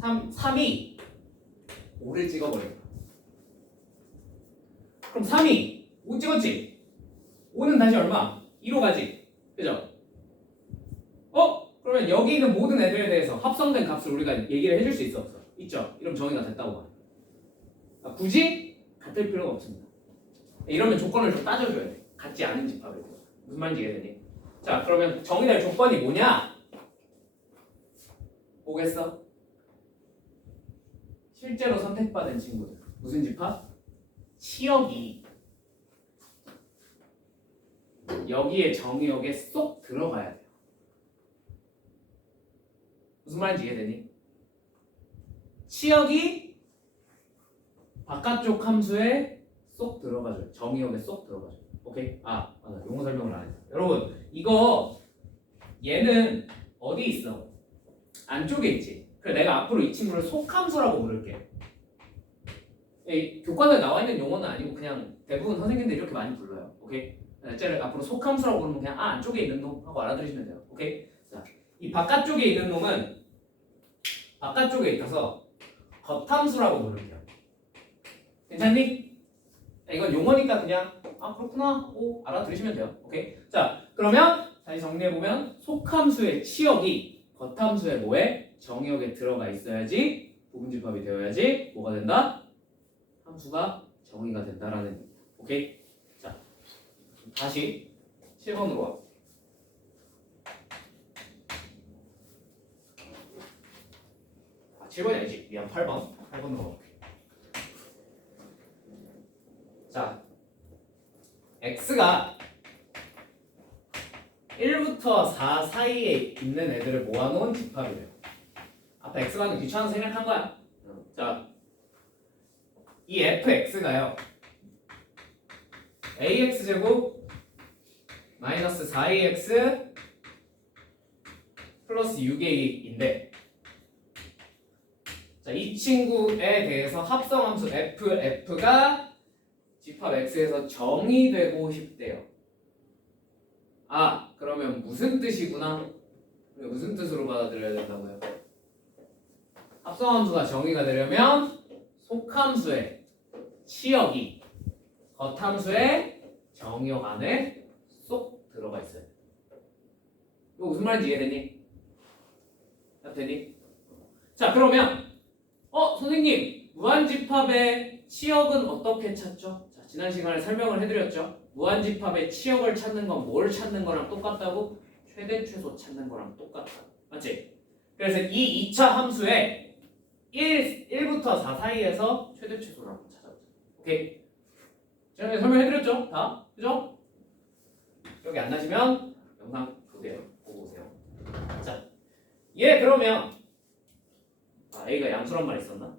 3이 5를 찍어버린다. 그럼 3이 5 찍었지? 5는 다시 얼마? 2로 가지. 그죠? 그러면 여기 있는 모든 애들에 대해서 합성된 값을 우리가 얘기를 해줄 수 있어 없어? 있죠? 이러면 정의가 됐다고 봐. 굳이 같을 필요가 없습니다. 이러면 조건을 좀 따져줘야 돼. 같지 않은 집합에 대해서. 무슨 말인지 이해되니? 자, 그러면 정의될 조건이 뭐냐? 보겠어? 실제로 선택받은 친구들. 무슨 집합? 치역이 여기에 정의역에 쏙 들어가야 돼요. 무슨 말인지 이해되니? 치역이 바깥쪽 함수에 쏙 들어가줘요. 정의역에 쏙 들어가줘요. 오케이? 맞아. 용어 설명을 안 했어. 여러분, 이거 얘는 어디 있어? 안쪽에 있지. 그래, 내가 앞으로 이 친구를 속함수라고 부를게. 교과서에 나와 있는 용어는 아니고 그냥 대부분 선생님들이 이렇게 많이 불러요. 오케이? 쟤를 앞으로 속함수라고 부르면 그냥 안쪽에 있는 놈 하고 알아들으시면 돼요. 오케이? 자, 이 바깥쪽에 있는 놈은 바깥쪽에 있어서 겉함수라고 부를게요. 괜찮니? 이건 용어니까 그냥 그렇구나. 알아들으시면 돼요. 오케이? 자, 그러면 다시 정리해보면 속함수의 치역이 겉함수의 뭐에? 정의역에 들어가 있어야지 부분집합이 되어야지 뭐가 된다? 함수가 정의가 된다라는 얘기입니다. 오케이? 자, 다시 7번으로 와. 아, 7번이 아니지. 미안, 8번. 8번으로 와. 자, x가 1부터 4 사이에 있는 애들을 모아놓은 집합이래요. 앞에 x가는 귀찮아서 생략한 거야. 자, 이 fx가요 ax제곱 마이너스 4ax 플러스 6a인데, 자, 이 친구에 대해서 합성함수 f가 집합 x에서 정의되고 싶대요. 그러면 무슨 뜻이구나? 무슨 뜻으로 받아들여야 된다고요? 합성함수가 정의가 되려면 속함수의 치역이 겉함수의 정의역 안에 쏙 들어가 있어요. 이거 무슨 말인지 이해되니? 되니? 자, 그러면 선생님, 무한집합의 치역은 어떻게 찾죠? 자, 지난 시간에 설명을 해드렸죠. 무한집합의 치역을 찾는 건 뭘 찾는 거랑 똑같다고? 최대 최소 찾는 거랑 똑같다. 맞지? 그래서 이 2차 함수에 1부터 4 사이에서 최대 최소를 한번 찾아보자. 오케이? 지난번에 설명해드렸죠? 다? 그죠? 기억이 안 나시면 영상 보세요. 보고 오세요. 자, 얘 그러면 A가 양수란 말 있었나?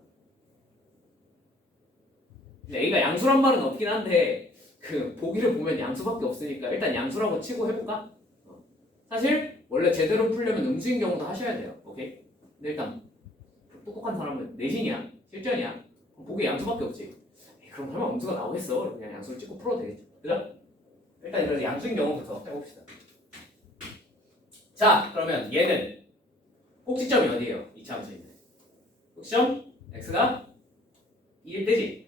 근데 A가 양수란 말은 없긴 한데 그 보기를 보면 양수밖에 없으니까 일단 양수라고 치고 해볼까? 사실 원래 제대로 풀려면 음수인 경우도 하셔야 돼요. 오케이? 근데 일단 똑똑한 사람은 내신이야? 실전이야? 그럼 보기 양수밖에 없지. 그럼 설마 음수가 나오겠어? 그냥 양수를 찍고 풀어도 되겠죠. 그죠? 일단 이런 양수인 경우부터 해봅시다. 자, 그러면 얘는 꼭지점이 어디예요? 2차 함수인데 꼭지점 x가 2일 때지.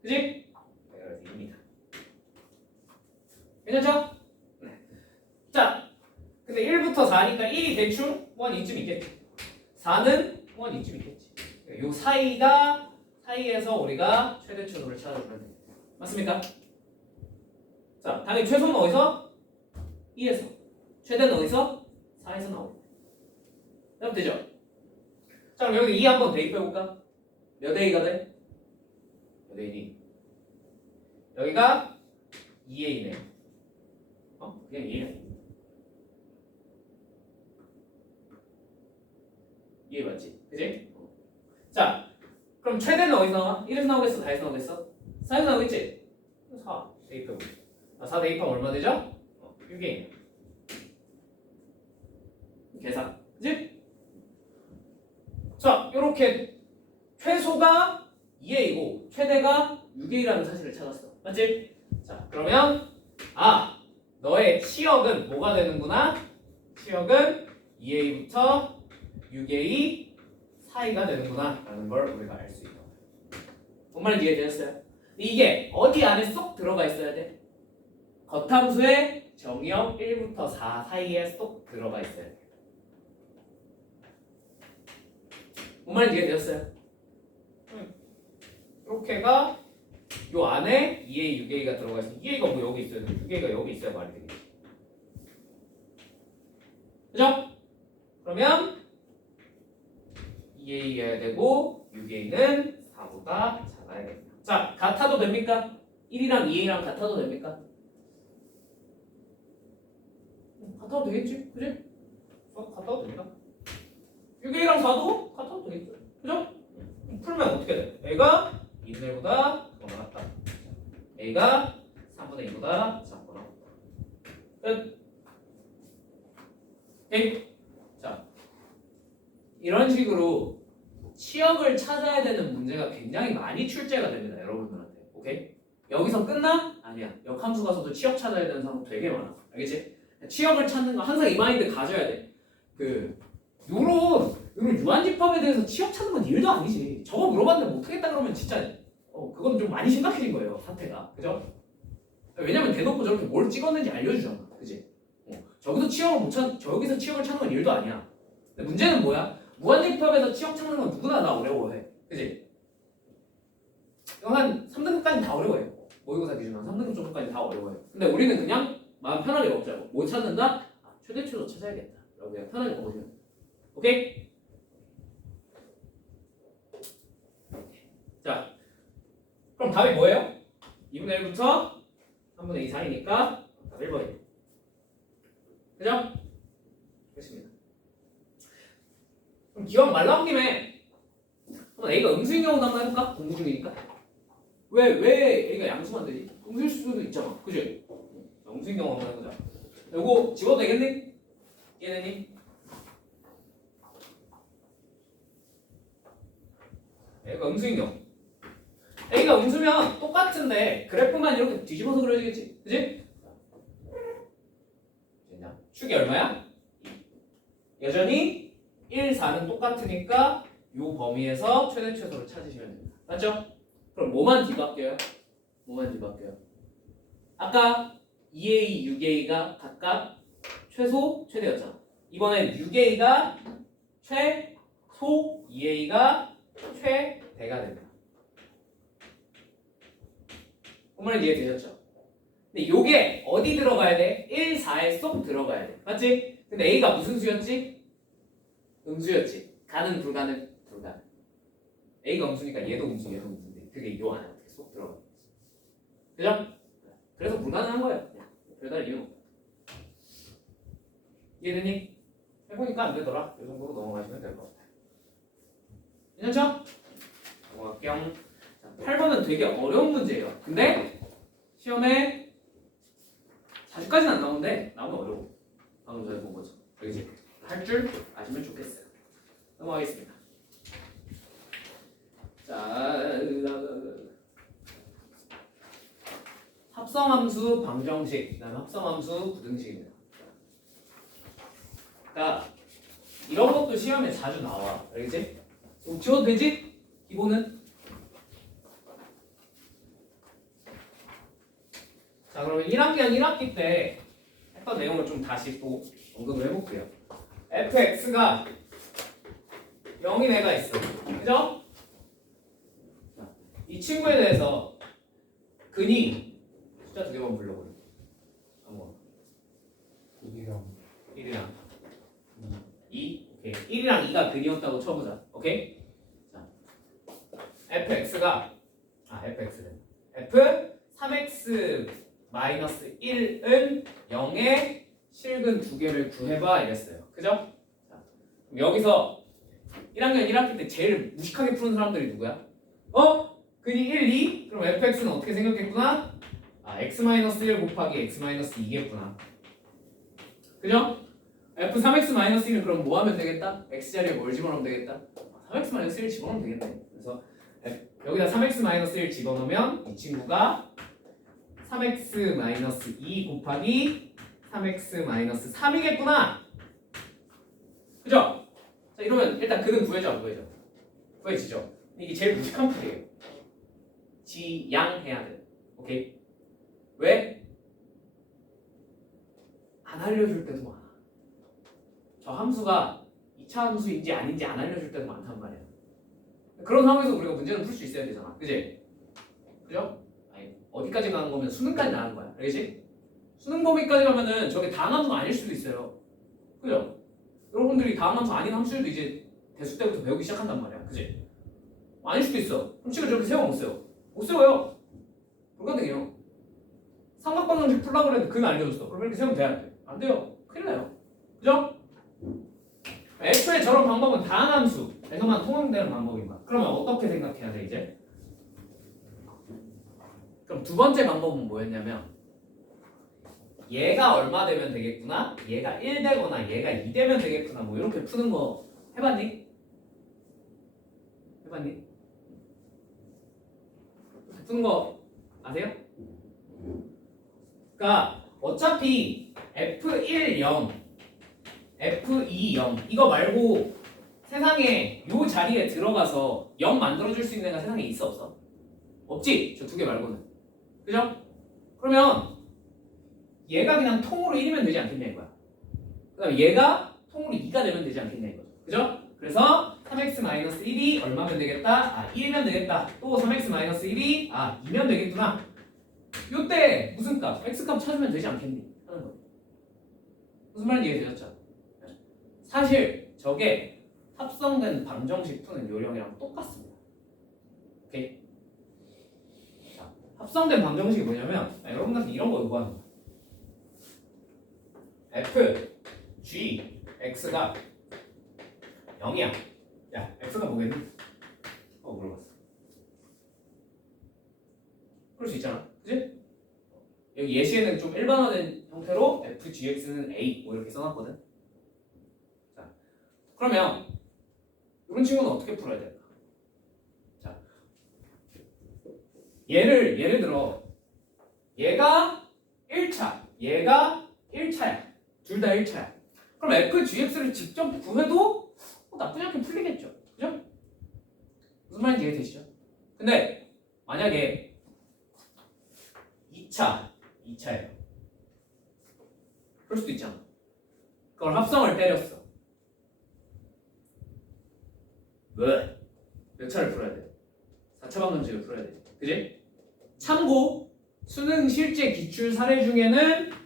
그지? 그래서 2입니다. 괜찮죠? 네. 자, 근데 1부터 4니까 1이 대충 1 이쯤 있겠지. 4는 1 이쯤 있겠지. 요 사이에서 우리가 최대 최소를 찾아주면 됩니다. 맞습니까? 자, 당연히 최소는 어디서? 2에서. 최대는 어디서? 4에서 나오고. 그럼 되죠? 자, 그럼 여기 2 한번 대입해볼까? 몇 A가 돼? 몇 A니? 여기가 2A네. 그냥 2A. 이해 맞지? 그지? 자, 그럼 최대는 어디서 나와? 1에서 나오겠어? 4에서 나오겠어? 4에서 나오겠지? 4 대입해보자. 4 대입하면 얼마 되죠? 6A. 계산. 그지? 자, 요렇게 최소가 2A고 최대가 6A라는 사실을 찾았어. 맞지? 자, 그러면 너의 치역은 뭐가 되는구나? 치역은 2A부터 6A 사이가 되는구나 라는 걸 우리가 알 수 있다. 뭔 말인지 이해되셨어요? 이게 어디 안에 쏙 들어가 있어야 돼? 겉함수의 정의역 1부터 4 사이에 쏙 들어가 있어야 돼. 뭔 말인지 이해되셨어요? 이렇게가 요 안에 2A, 6A가 들어가 있어. 2A가 뭐 여기 있어요. 6A가 여기 있어야 말이 되겠지. 그죠? 그러면 2A여야 되고 6A는 4보다 작아야 됩니다. 자, 같아도 됩니까? 1이랑 2A랑 같아도 됩니까? 같아도 되겠지? 그지? 같아도 됩니다. 6A랑 4도 같아도 되겠죠? 그죠? 풀면 어떻게 돼? A가 2분의 1보다 더 나갔다. A가 3분의 2보다 작거나 끝. 오케이? 자, 이런 식으로 치역을 찾아야 되는 문제가 굉장히 많이 출제가 됩니다, 여러분들한테. 오케이? 여기서 끝나? 아니야. 역함수 가서도 치역 찾아야 되는 상황 되게 많아. 알겠지? 치역을 찾는 거 항상 이 마인드 가져야 돼. 요런 유한집합에 대해서 치역 찾는 건 일도 아니지. 저거 물어봤는데 못하겠다 그러면 진짜 그건 좀 많이 심각해진 거예요, 사태가. 그죠? 왜냐면 대놓고 저렇게 뭘 찍었는지 알려주잖아. 그지? 저기서 치역을 찾는 건 일도 아니야. 근데 문제는 뭐야? 무한집합에서 치역 찾는 건 누구나 다 어려워해. 그지? 이거 한 3등급까지는 다 어려워해. 모의고사 기준 한 3등급 정도까지 다 어려워해. 근데 우리는 그냥 마음 편하게 먹자고. 못 찾는다? 최대 최소 찾아야겠다. 라고 그냥 편하게 먹으면 돼. 오케이? 자, 그럼 답이 뭐예요? 2분의 1부터 3분의 2 사이니까 답 1번이에요. 그죠? 그렇습니다. 그럼 기왕 말 나온 김에 한번 A가 음수인 경우도 한번 해볼까? 공부 중이니까. 왜 A가 양수만 되지? 음수일 수도 있잖아. 그지? 음수인 경우 한번 해보자. 요거 집어도 되겠니? 얘네님? A가 음수인 경우. A가 음수면 똑같은데 그래프만 이렇게 뒤집어서 그려지겠지? 그지? 축이 얼마야? 2. 여전히 1, 4는 똑같으니까 요 범위에서 최대 최소를 찾으시면 됩니다. 맞죠? 그럼 뭐만 뒤바뀌어요? 아까 2A, 6A가 각각 최소, 최대였잖아. 이번엔 6A가 최소, 2A가 최대가 됩니다. 그 말이 이해되셨죠? 근데 요게 어디 들어가야 돼? 1, 4에 쏙 들어가야 돼. 맞지? 근데 A가 무슨 수였지? 음수였지. 가능, 불가능? 불가능. A가 음수니까 얘도 음수인데 그게 요 안에 쏙 들어가. 그죠? 그래서 불가능한 거예요. 별다른 이유는 없다. 이해되니? 해보니까 안 되더라. 이 정도로 넘어가시면 될 것 같아요. 괜찮죠? 넘어갈게요. 8번은 되게 어려운 문제예요. 근데 시험에 4주까지는 안 나오는데 나오면 어려워. 방금 전에 본 거죠. 알겠지? 할 줄 아시면 좋겠어요. 넘어가겠습니다. 자, 합성함수 방정식, 그다음에 합성함수 부등식입니다. 그러니까 이런 것도 시험에 자주 나와. 알겠지? 지워도 되지? 기본은. 자, 그러면 1학년 1학기 때 했던 내용을 좀 다시 또 언급을 해볼게요. fx가 0인 애가 있어. 그죠? 이 친구에 대해서 그 근이 숫자 두 개만 불러버려. 아무거나. 1이랑 2. 오케이. 1이랑 2가 근이었다고 쳐보자. 오케이? 자, fx가 fx래. f 3x 마이너스 1은 0의 실근 두 개를 구해봐 이랬어요. 그죠? 자, 그럼 여기서 1학년 1학기 때 제일 무식하게 푸는 사람들이 누구야? 근이 1, 2? 그럼 fx는 어떻게 생겼겠구나? x-1 곱하기 x-2겠구나. 그죠? f3x-1은 그럼 뭐 하면 되겠다? x자리에 뭘 집어넣으면 되겠다? 3x-1 집어넣으면 되겠네. 그래서 여기다 3x-1 집어넣으면 이 친구가 3x-2 곱하기 3x-3이겠구나. 그죠? 자, 이러면 일단 근은 구해줘, 안 구해줘? 구해지죠? 이게 제일 무식한 풀이에요. 지양해야 돼. 오케이? 왜? 안 알려줄 때도 많아. 저 함수가 2차 함수인지 아닌지 안 알려줄 때도 많단 말이야. 그런 상황에서 우리가 문제는 풀 수 있어야 되잖아. 그지? 그죠? 아니, 어디까지 가는 거면 수능까지 나가는 거야. 알겠지? 수능 범위까지 가면은 저게 다항 함수가 아닐 수도 있어요. 그죠? 여러분들이 다항 함수 아닌 함수들도 이제 대수 때부터 배우기 시작한단 말이야. 그지? 아닐 수도 있어. 그럼 식을 저렇게 세워 못 세워? 못 세워요. 불가능해요. 삼각방정식 풀라고 그랬는데 그는 알려줬어. 그럼 이렇게 세우면 돼야 돼. 안 돼요. 큰일 나요. 그죠? 애초에 저런 방법은 다항 함수에서만 통용되는 방법인 거야. 그러면 어떻게 생각해야 돼 이제? 그럼 두 번째 방법은 뭐였냐면 얘가 얼마 되면 되겠구나, 얘가 1 되거나 얘가 2 되면 되겠구나, 뭐 이렇게 푸는 거 해봤니? 해봤니? 이렇게 푸는 거 아세요? 그러니까 어차피 F1, 0, F2, 0 이거 말고 세상에 요 자리에 들어가서 0 만들어줄 수 있는 애가 세상에 있어 없어? 없지? 저 두 개 말고는. 그죠? 그러면 얘가 그냥 통으로 1이면 되지 않겠냐 이거야. 그 다음에 얘가 통으로 2가 되면 되지 않겠냐 이거죠. 그죠? 그래서 3x-1이 얼마면 되겠다? 1이면 되겠다. 또 3x-1이 2면 되겠구나. 요때 무슨 값? x값 찾으면 되지 않겠니? 하는 거. 무슨 말인지 이해되셨죠? 사실 저게 합성된 방정식 푸는 요령이랑 똑같습니다. 오케이? 자, 합성된 방정식이 뭐냐면 여러분들한테 이런 거 요구하는 거야. f, g, x가 0이야. 야, x가 뭐겠니? 물어봤어. 그럴 수 있잖아. 그치? 여기 예시에는 좀 일반화된 형태로 f, g, x는 a 뭐 이렇게 써놨거든. 자, 그러면 이런 친구는 어떻게 풀어야 될까? 자, 예를 들어 얘가 1차, 얘가 1차야. 둘 다 1차야. 그럼 f, g, x를 직접 구해도 나쁘지 않게 풀리겠죠. 그죠? 무슨 말인지 이해되시죠? 근데 만약에 2차예요. 그럴 수도 있잖아. 그걸 합성을 때렸어. 왜? 몇 차를 풀어야 돼? 4차 방정식을 풀어야 돼. 그지? 참고 수능 실제 기출 사례 중에는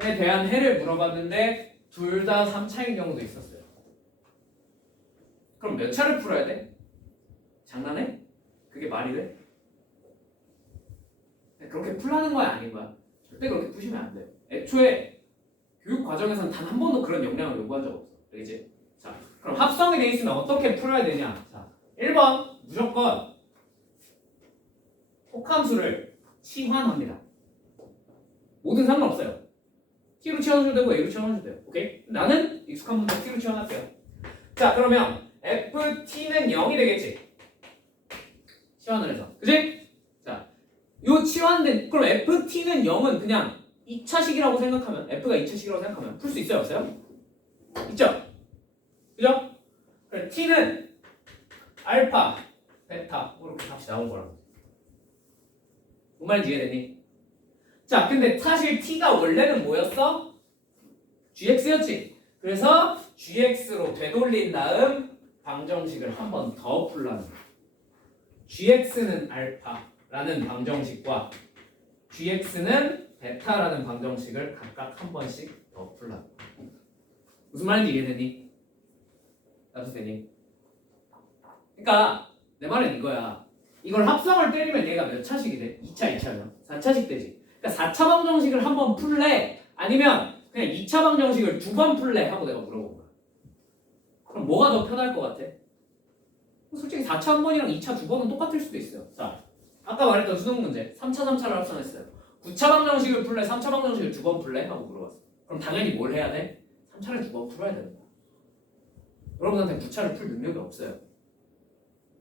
에 대한 해를 물어봤는데 둘 다 3차인 경우도 있었어요. 그럼 몇 차를 풀어야 돼? 장난해? 그게 말이 돼? 그렇게 풀라는 거야 아닌 거야? 절대 그렇게 푸시면 안 돼. 애초에 교육 과정에서는 단 한 번도 그런 역량을 요구한 적 없어. 알겠지? 자, 그럼 합성이 돼 있으면 어떻게 풀어야 되냐? 자, 1번 무조건 혹함수를 치환합니다. 뭐든 상관없어요. t로 치환해도 되고 a로 치환해도 돼요. 오케이? 나는 익숙한 문제 t로 치환할게요. 자, 그러면 ft는 0이 되겠지? 치환을 해서. 그지? 자, 요 치환된 그럼 ft는 0은 그냥 2차식이라고 생각하면 f가 2차식이라고 생각하면 풀 수 있어요? 없어요? 있죠? 그죠? 그럼 t는 알파, 베타 이렇게 값이 나온 거라고. 뭔 말인지 이해되니? 자, 근데 사실 t가 원래는 뭐였어? gx였지. 그래서 gx로 되돌린 다음 방정식을 한 번 더 풀라는 거야. gx는 알파라는 방정식과 gx는 베타라는 방정식을 각각 한 번씩 더 풀라. 무슨 말인지 이해되니? 나도 되니? 그러니까 내 말은 이거야. 이걸 합성을 때리면 얘가 몇 차식이 돼? 2차, 2차면 4차식 되지. 그러니까 4차 방정식을 한 번 풀래? 아니면 그냥 2차 방정식을 두 번 풀래? 하고 내가 물어본 거야. 그럼 뭐가 더 편할 것 같아? 솔직히 4차 한 번이랑 2차 두 번은 똑같을 수도 있어요. 자, 아까 말했던 수능 문제 3차, 3차를 합성했어요. 9차 방정식을 풀래? 3차 방정식을 두 번 풀래? 하고 물어봤어. 그럼 당연히 뭘 해야 돼? 3차를 두 번 풀어야 되는 거야. 여러분한테 9차를 풀 능력이 없어요.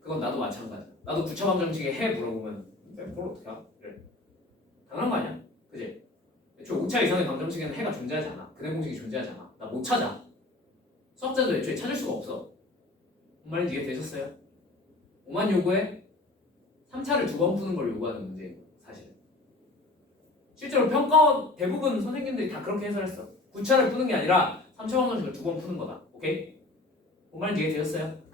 그건 나도 마찬가지야. 나도 9차 방정식에 해 물어보면 뭘 어떻게 하? 그래. 당연한 거 아니야? 그지? 애초에 5차 이상의 방정식에는 해가 존재하지 않아. 근해 공식이 존재하지 않아. 나 못 찾아. 수학자도 애초에 찾을 수가 없어. 뭔 말인지 이해되셨어요? 5만 요구해? 3차를 두 번 푸는 걸 요구하는 문제예요. 사실. 실제로 평가원 대부분 선생님들이 다 그렇게 해설했어. 9차를 푸는 게 아니라 3차 방정식을 두 번 푸는 거다. 오케이? 뭔 말인지 이해되셨어요?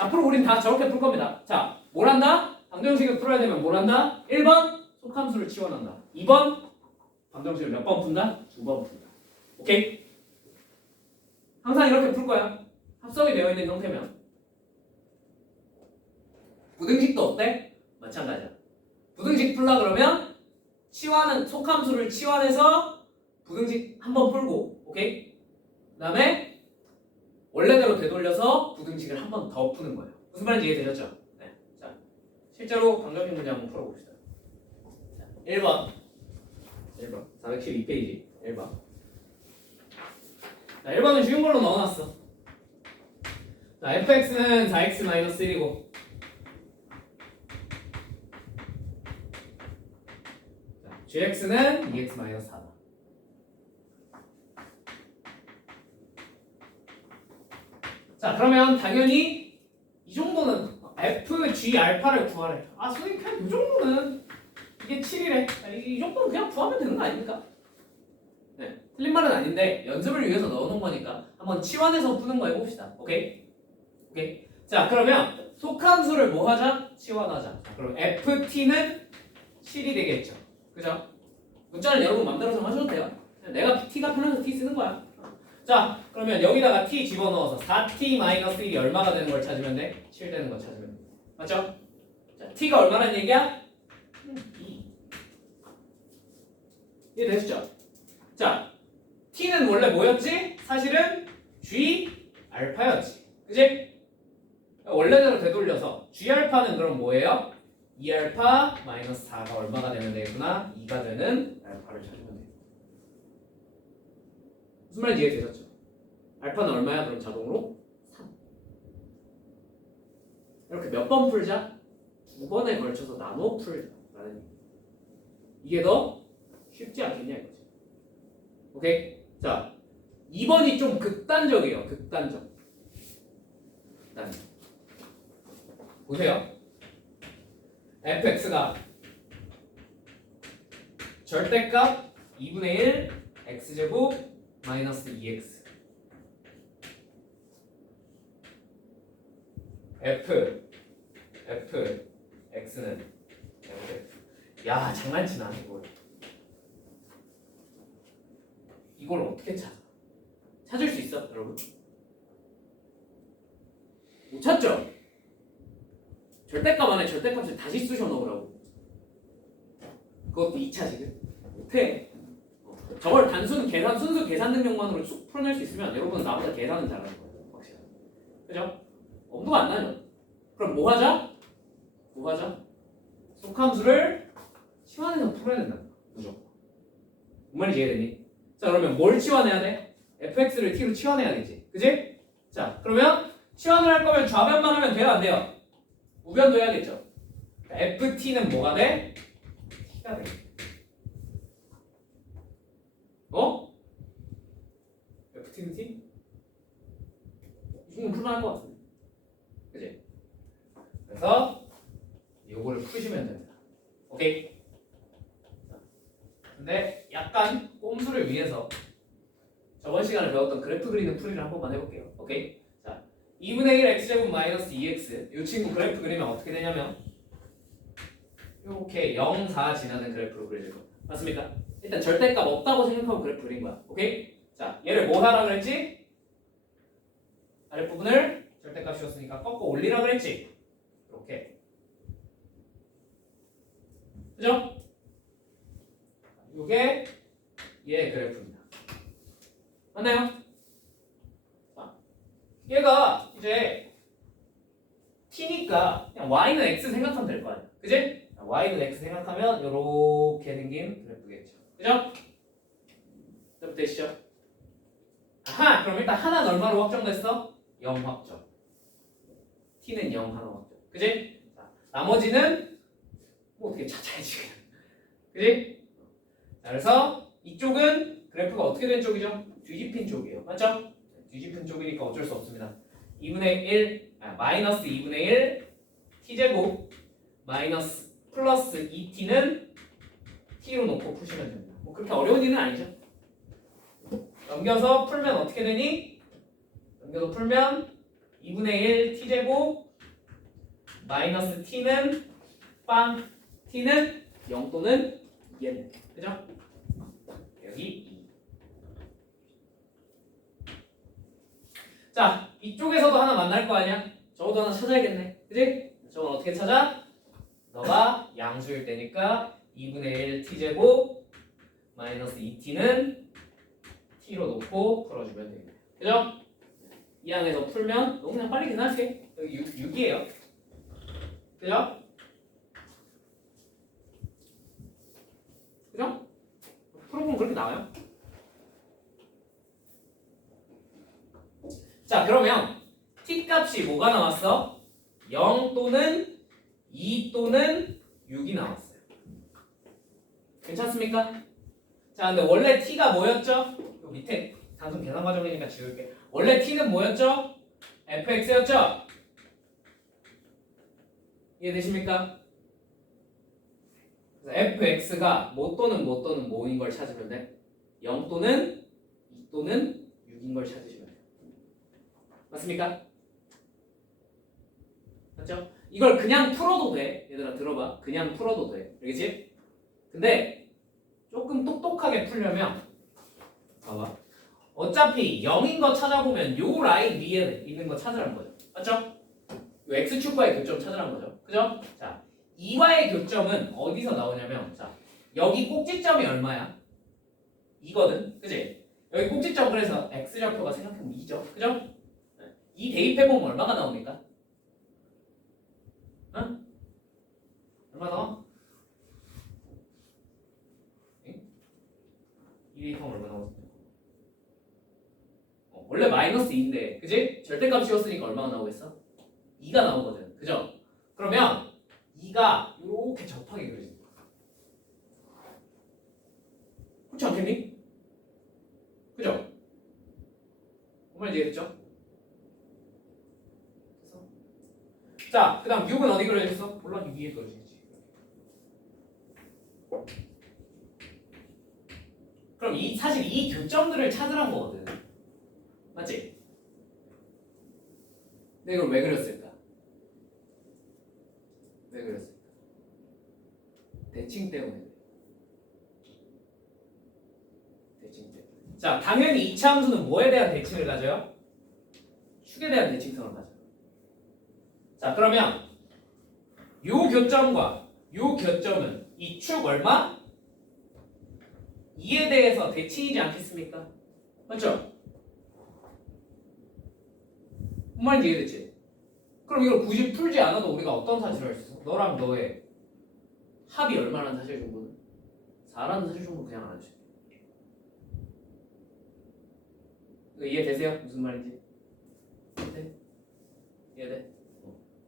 앞으로 우린 다 저렇게 풀 겁니다. 자, 뭘 한다? 방정식을 풀어야 되면 뭘 한다? 1번 속함수를 치환한다. 2번 방정식을 몇 번 푼다? 두 번 푼다. 오케이? 항상 이렇게 풀 거야. 합성이 되어 있는 형태면. 부등식도 어때? 마찬가지야. 부등식 풀라 그러면 치환은 속함수를 치환해서 부등식 한 번 풀고, 오케이? 그다음에 원래대로 되돌려서 부등식을 한 번 더 푸는 거예요. 무슨 말인지 이해되셨죠? 네. 자, 실제로 방정식 문제 한번 풀어봅시다. 자, 1번 412페이지 1번. 자, 1번은 쉬운 걸로 넣어놨어. 자, fx는 4x-1이고 gx는 2x-4다. 자, 그러면 당연히 이 정도는 f, g, 알파를 구하래. 아, 선생님 그냥 이 정도는 이게 7이래. 이 정도는 그냥 구하면 되는 거 아닙니까? 네, 틀린 말은 아닌데 연습을 위해서 넣어놓은 거니까 한번 치환해서 푸는 거 해봅시다. 오케이? 오케이? 자, 그러면 속함수를 뭐 하자? 치환하자. 자, 그럼 ft는 7이 되겠죠. 그죠? 문자는 여러분 맘대로 좀 하셔도 돼요. 내가 t가 편해서 t 쓰는 거야. 자, 그러면 여기다가 t 집어넣어서 4t-1이 얼마가 되는 걸 찾으면 돼? 7 되는 걸 찾으면 돼. 맞죠? 자, t가 얼마란 얘기야? 2. 이해되시죠? 자, t는 원래 뭐였지? 사실은 g 알파였지. 그지? 원래대로 되돌려서 g 알파는 그럼 뭐예요? 2 알파 마이너스 4가 얼마가 되면 되겠구나? 2가 되는 알파를 찾으면 돼. 무슨 말인지 이해되셨죠? 알파는 얼마야? 그럼 자동으로 3. 이렇게 몇 번 풀자? 두 번에 걸쳐서 나눠 풀자라는 얘기. 이게 더 쉽지 않겠냐 이거지. 오케이? 자, 2번이 좀 극단적이에요. 극단적. 보세요. fx가 절대값 2분의 1 x제곱 마이너스 2x x는 야, 장난치나 이걸 어떻게 찾아? 찾을 수 있어, 여러분? 못 찾죠? 절대값 안에 절대값을 다시 쑤셔 넣으라고. 그것도 2차식을 못해. 저걸 단순 계산, 순수 계산 능력만으로 쭉 풀어낼 수 있으면 여러분은 나보다 계산은 잘하는 거예요. 확실히. 그죠? 엄두가 안 나죠? 그럼 뭐 하자? 속함수를 치환해서 풀어야 된다. 무조건. 뭔 말인지 이해되니? 자, 그러면 뭘 치환해야 돼? fx를 t로 치환해야겠지. 그지? 자, 그러면 치환을 할 거면 좌변만 하면 돼요, 안 돼요? 우변도 해야겠죠. ft는 뭐가 돼? t가 돼. ft는 t? 이 정도는 풀만할 것 같은데. 그지? 그래서 요거를 푸시면 됩니다. 오케이? 근데 약간 꼼수를 위해서 저번 시간에 배웠던 그래프 그리는 풀이를 한 번만 해볼게요. 오케이? 자, 2분의 1 x제곱 마이너스 2x 이 친구 그래프 그리면 어떻게 되냐면 이렇게 0, 4 지나는 그래프로 그려질 겁니다. 맞습니까? 일단 절대값 없다고 생각하고 그래프 그린 거야. 오케이? 자, 얘를 뭐 하라 그랬지? 아랫부분을 절대값 씌웠으니까 꺾어 올리라 그랬지? 이렇게. 그죠? 이게 얘의 그래프입니다. 맞나요? 자, 얘가 이제 t니까 그냥 y는 x 생각하면 될 거 아니야. 그지? y는 x 생각하면 이렇게 생긴 그래프겠죠. 그죠? 좀 되시죠? 아하! 그럼 일단 하나는 얼마로 확정됐어? 0 확정. t는 0 하나 확정. 그지? 자, 나머지는 뭐 어떻게 찾아야지. 그지? 자, 그래서 이쪽은 그래프가 어떻게 된 쪽이죠? 뒤집힌 쪽이에요. 맞죠? 뒤집힌 쪽이니까 어쩔 수 없습니다. 2분의 1, 마이너스 2분의 1 t제곱 마이너스 플러스 2t는 t로 놓고 푸시면 됩니다. 뭐 그렇게 어려운 일은 아니죠. 넘겨서 풀면 어떻게 되니? 넘겨서 풀면 2분의 1 t제곱 마이너스 t는 빵 t는 0 또는 2에 그죠? 여기 2. 자, 이쪽에서도 하나 만날 거 아니야? 저것도 하나 찾아야겠네. 그지? 저건 어떻게 찾아? 너가 양수일 때니까 2분의 1 t제곱 마이너스 2t는 t로 놓고 풀어주면 됩니다. 그죠? 이 안에서 풀면 너 그냥 빨리 계산할게. 여기 6이에요. 그죠? 그죠? 풀어보면 그렇게 나와요. 자, 그러면 t 값이 뭐가 나왔어? 0 또는 2 또는 6이 나왔어요. 괜찮습니까? 자, 근데 원래 t가 뭐였죠? 요 밑에 단순 계산 과정이니까 지울게. 원래 t는 뭐였죠? fx였죠? 이해되십니까? fx가 뭐 또는 뭐 또는 뭐인 걸 찾으면 돼? 0 또는 2 또는 6인 걸 찾으시면 돼요. 맞습니까? 맞죠? 이걸 그냥 풀어도 돼. 얘들아 들어봐. 그냥 풀어도 돼. 알겠지? 근데 조금 똑똑하게 풀려면 봐봐. 어차피 0인 거 찾아보면 요 라인 위에 있는 거 찾으라는 거죠. 맞죠? 요 x축과의 교점 찾으라는 거죠. 그죠? 자, 2와의 교점은 어디서 나오냐면 자, 여기 꼭지점이 얼마야? 2거든. 그지? 여기 꼭지점 그래서 x좌표가 생각해보면 2죠. 그죠? 2 대입해보면 얼마가 나옵니까? 응? 얼마 나와? 2 대입하면 얼마 나오지? 원래 마이너스 2인데 그지? 절대값 씌웠으니까 얼마가 나오겠어? 2가 나오거든. 그죠? 그러면 2가 이렇게 접하게 그려진다. 그렇지 않겠니? 그죠? 그 말 이해됐죠? 자, 그 다음 6은 어디 그려졌어? 몰라, 6 위에 그려지지. 그럼 사실 이 교점들을 찾으란 거거든. 맞지? 근데 이걸 왜 그렸을까? 왜 그렸을까? 대칭 때문에. 대칭 때문에. 자, 당연히 이차 함수는 뭐에 대한 대칭을 가져요? 축에 대한 대칭성을 가져요. 자, 그러면 요 교점과 요 교점은 이 축 얼마? 2에 대해서 대칭이지 않겠습니까? 맞죠? 뭔 말인지 이해됐지? 그럼 이걸 굳이 풀지 않아도 우리가 어떤 사실을 할 수 있어? 너랑 너의 합이 얼마라는 사실 정도는? 4라는 사실 정도 그냥 알아주세 이해되세요? 무슨 말인지? 이해돼? 이해돼?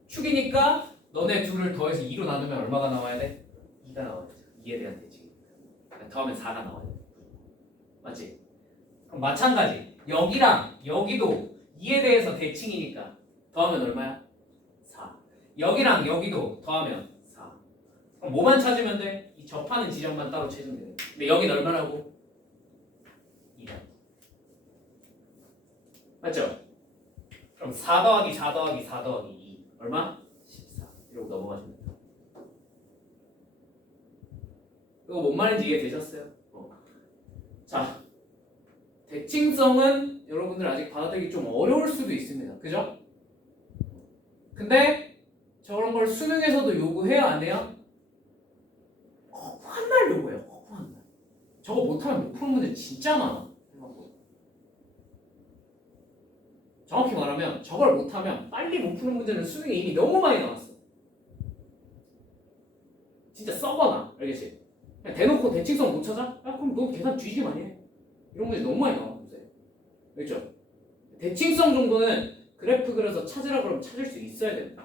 축이니까 너네 둘을 더해서 2로 나누면 얼마가 나와야 돼? 2가 나와야 되죠. 2에 대한 대칭. 더하면 4가 나와야 돼. 맞지? 그럼 마찬가지. 여기랑 여기도 2에 대해서 대칭이니까 더하면 얼마야? 4. 여기랑 여기도 더하면 4. 그럼 뭐만 찾으면 돼? 이 접하는 지점만 따로 찾으면 돼. 근데 여긴 얼마라고? 2다. 맞죠? 그럼 4 더하기 4 더하기 4 더하기 2 얼마? 14. 이러고 넘어가시면 돼요. 이거 뭔 말인지 이해되셨어요? 자, 대칭성은 여러분들 아직 받아들이기 좀 어려울 수도 있습니다. 그죠? 근데 저런 걸 수능에서도 요구해요, 안 해요? 허구한 날 요구해요. 허구한 날. 저거 못하면 못 푸는 문제 진짜 많아. 정확히 말하면 저걸 못하면 빨리 못 푸는 문제는 수능에 이미 너무 많이 나왔어. 진짜 썩어나. 알겠지? 그냥 대놓고 대칭성 못 찾아? 야 그럼 너 계산 뒤지게 많이 해. 이런 문제 너무 많이 나와. 문제. 알겠죠? 대칭성 정도는 그래프 그려서 찾으라 그러면 찾을 수 있어야 된다.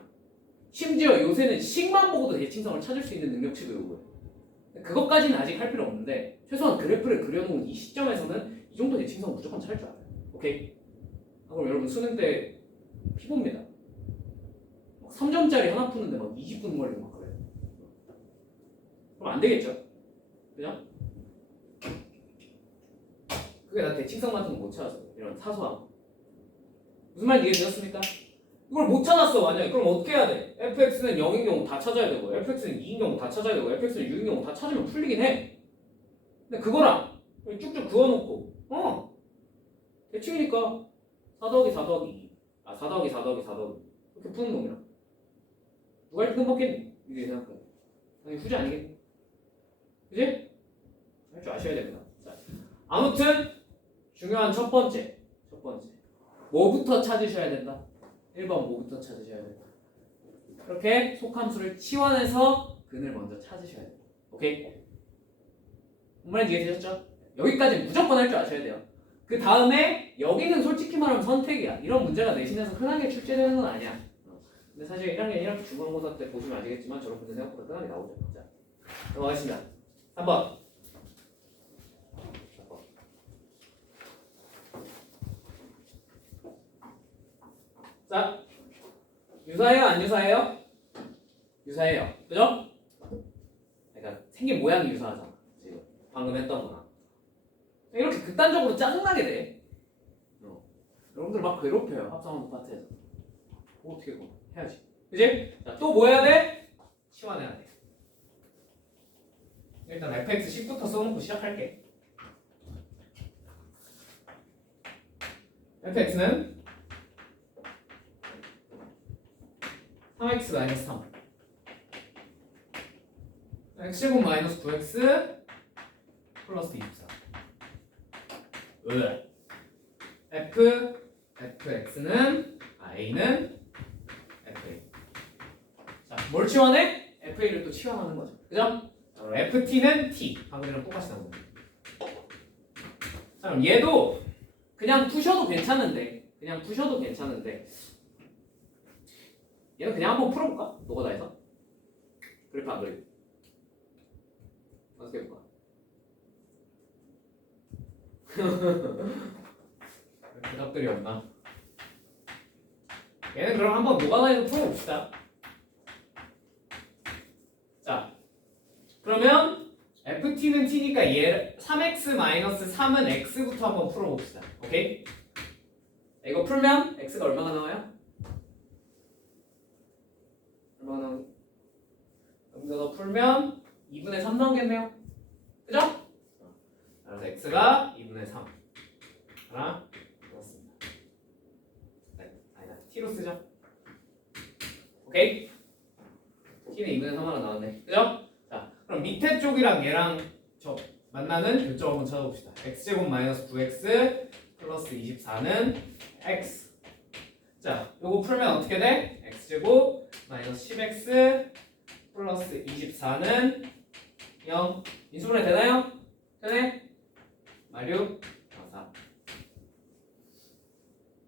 심지어 요새는 식만 보고도 대칭성을 찾을 수 있는 능력치도 요구해. 그것까지는 아직 할 필요 없는데 최소한 그래프를 그려놓은 이 시점에서는 이 정도 대칭성 무조건 찾을 줄 알아요. 오케이? 그럼 여러분 수능 때 피봅니다. 3점짜리 하나 푸는데 막 20분 걸리고 막 그래요. 그럼 안 되겠죠? 그냥? 그게 나 대칭성 같은 거 못 찾았어. 이런 사소한 거. 무슨 말인지 이해되셨습니까? 이걸 못 찾았어 만약에. 그럼 어떻게 해야 돼? fx는 0인 경우 다 찾아야 되고 fx는 2인 경우 다 찾아야 되고 fx는 6인 경우 다 찾으면 풀리긴 해. 근데 그거랑 쭉쭉 그어놓고 대칭이니까 4 더하기 4 더하기 2 4 더하기 4 더하기 4 더하기 이렇게 푸는 놈이랑 누가 1등 먹겠니? 이게 생각해. 당연히 후지 아니겠니? 그지? 할 줄 아셔야 됩니다. 자, 아무튼 중요한 첫 번째 뭐부터 찾으셔야 된다? 1번 뭐부터 찾으셔야 된다? 이렇게 속함수를 치환해서 근을 먼저 찾으셔야 돼요. 오케이? 뭔 말인지 이해되셨죠? 여기까지 무조건 할 줄 아셔야 돼요. 그 다음에 여기는 솔직히 말하면 선택이야. 이런 문제가 내신에서 흔하게 출제되는 건 아니야. 근데 사실 1학년 1학기 중간고사 때 보시면 아시겠지만 저런 문제 생각보다 흔하게 나오죠. 자, 넘어가겠습니다. 3번. 자, 유사해요? 안 유사해요? 유사해요. 그죠? 그러니까 생긴 모양이 유사하잖아. 지금 방금 했던 거랑. 이렇게 극단적으로 짜증나게 돼. 여러분들 막 괴롭혀요. 합성원도 파트에서. 어떻게 해야지. 그지? 자, 또 뭐 해야 돼? 치환해야 돼. 일단 fx 10부터 써놓고 시작할게. fx는 3x-3 x제곱 마이너스 9x 플러스 24 fx는 a는 fa. 자, 뭘 치환해? fa를 또 치환하는 거죠. 그죠? ft는 t. 방금이랑 똑같이 나오는 거예요. 자, 그럼 얘도 그냥 푸셔도 괜찮은데 얘는 그냥 한번 풀어볼까? 노가다해서 그래프 안 그리고 어떻게 해볼까? 대답들이 없나? 얘는 그럼 한번 노가다해서 풀어봅시다. 자, 그러면 ft는 t니까 얘 3x-3은 x부터 한번 풀어봅시다. 오케이? 이거 풀면 x가 얼마가 나와요? 얼마가 나오니? 여기서 풀면 2분의 3 나오겠네요. 그죠? 그래서 x가 2분의 3 하나 넣었습니다. 네, 아니다. t로 쓰죠. 오케이? t는 2분의 3 하나 나왔네. 그죠? 자, 그럼 밑에 쪽이랑 얘랑 저 만나는 교점 한번 찾아봅시다. x제곱 마이너스 9x 플러스 24는 x. 자, 요거 풀면 어떻게 돼? x제곱 마이너스 10x 플러스 24는 0. 인수분해 되나요? 되네? 마류 4.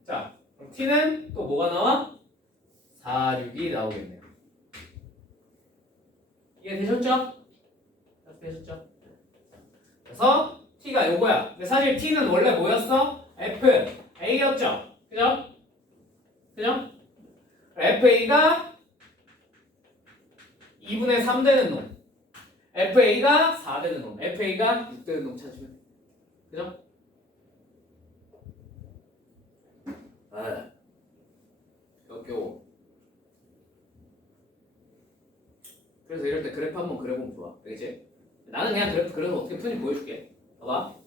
자, 그럼 t는 또 뭐가 나와? 4, 6이 나오겠네요. 이해되셨죠? 되셨죠? 그래서 t가 요거야. 근데 사실 t는 원래 뭐였어? f, a였죠? 그죠? 그죠? fa가 2분의 3 되는 놈, fa가 4 되는 놈, fa가 6 되는 놈 찾으면 돼. 그죠? 역겨워. 그래서 이럴 때 그래프 한번 그려보면 좋아. 알겠지? 나는 그냥 그래서 어떻게 푸는지 보여줄게. 봐봐.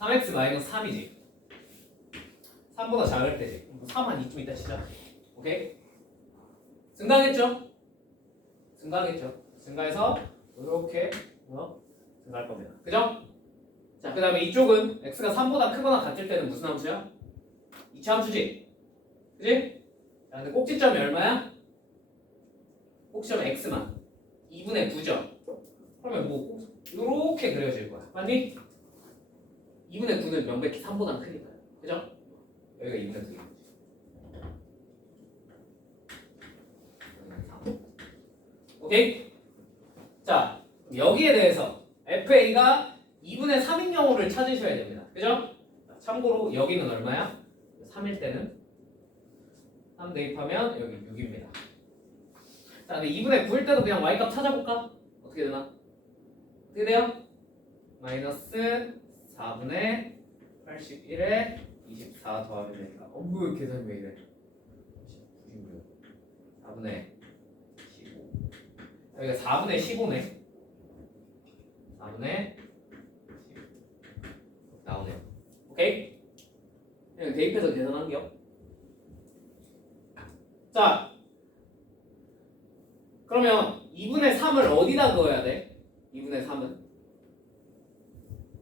3x-3이지. 3보다 작을 때지. 3한 이쯤 있다 치자. 오케이? 증가하겠죠? 증가해서 이렇게 증가할 겁니다. 그죠? 자, 그 다음에 이쪽은 x가 3보다 크거나 같을 때는 무슨 함수야? 2차 함수지? 그지? 자, 근데 꼭지점이 얼마야? 꼭지점 x만 2분의 9죠? 그러면 뭐 이렇게 그려질 거야. 맞니? 2분의 9는 명백히 3보다 크니까요. 그죠? 여기가 2분의 9인 거지. 오케이? 자, 여기에 대해서 FA가 2분의 3인 경우를 찾으셔야 됩니다. 그죠? 참고로 여기는 얼마야? 3일 때는 3 대입하면 여기 6입니다. 자, 근데 2분의 9일 때도 그냥 y값 찾아볼까? 어떻게 되나? 어떻게 돼요? 마이너스 4분의 81에 24 더하면 되니까 뭐 계산이 왜 이래? 96 4분의 15 여기가 4분의 15네. 4분의 15 나오네요. 오케이? 그냥 대입해서 계산한게요. 자, 그러면 2분의 3을 어디다 그어야 돼? 2분의 3은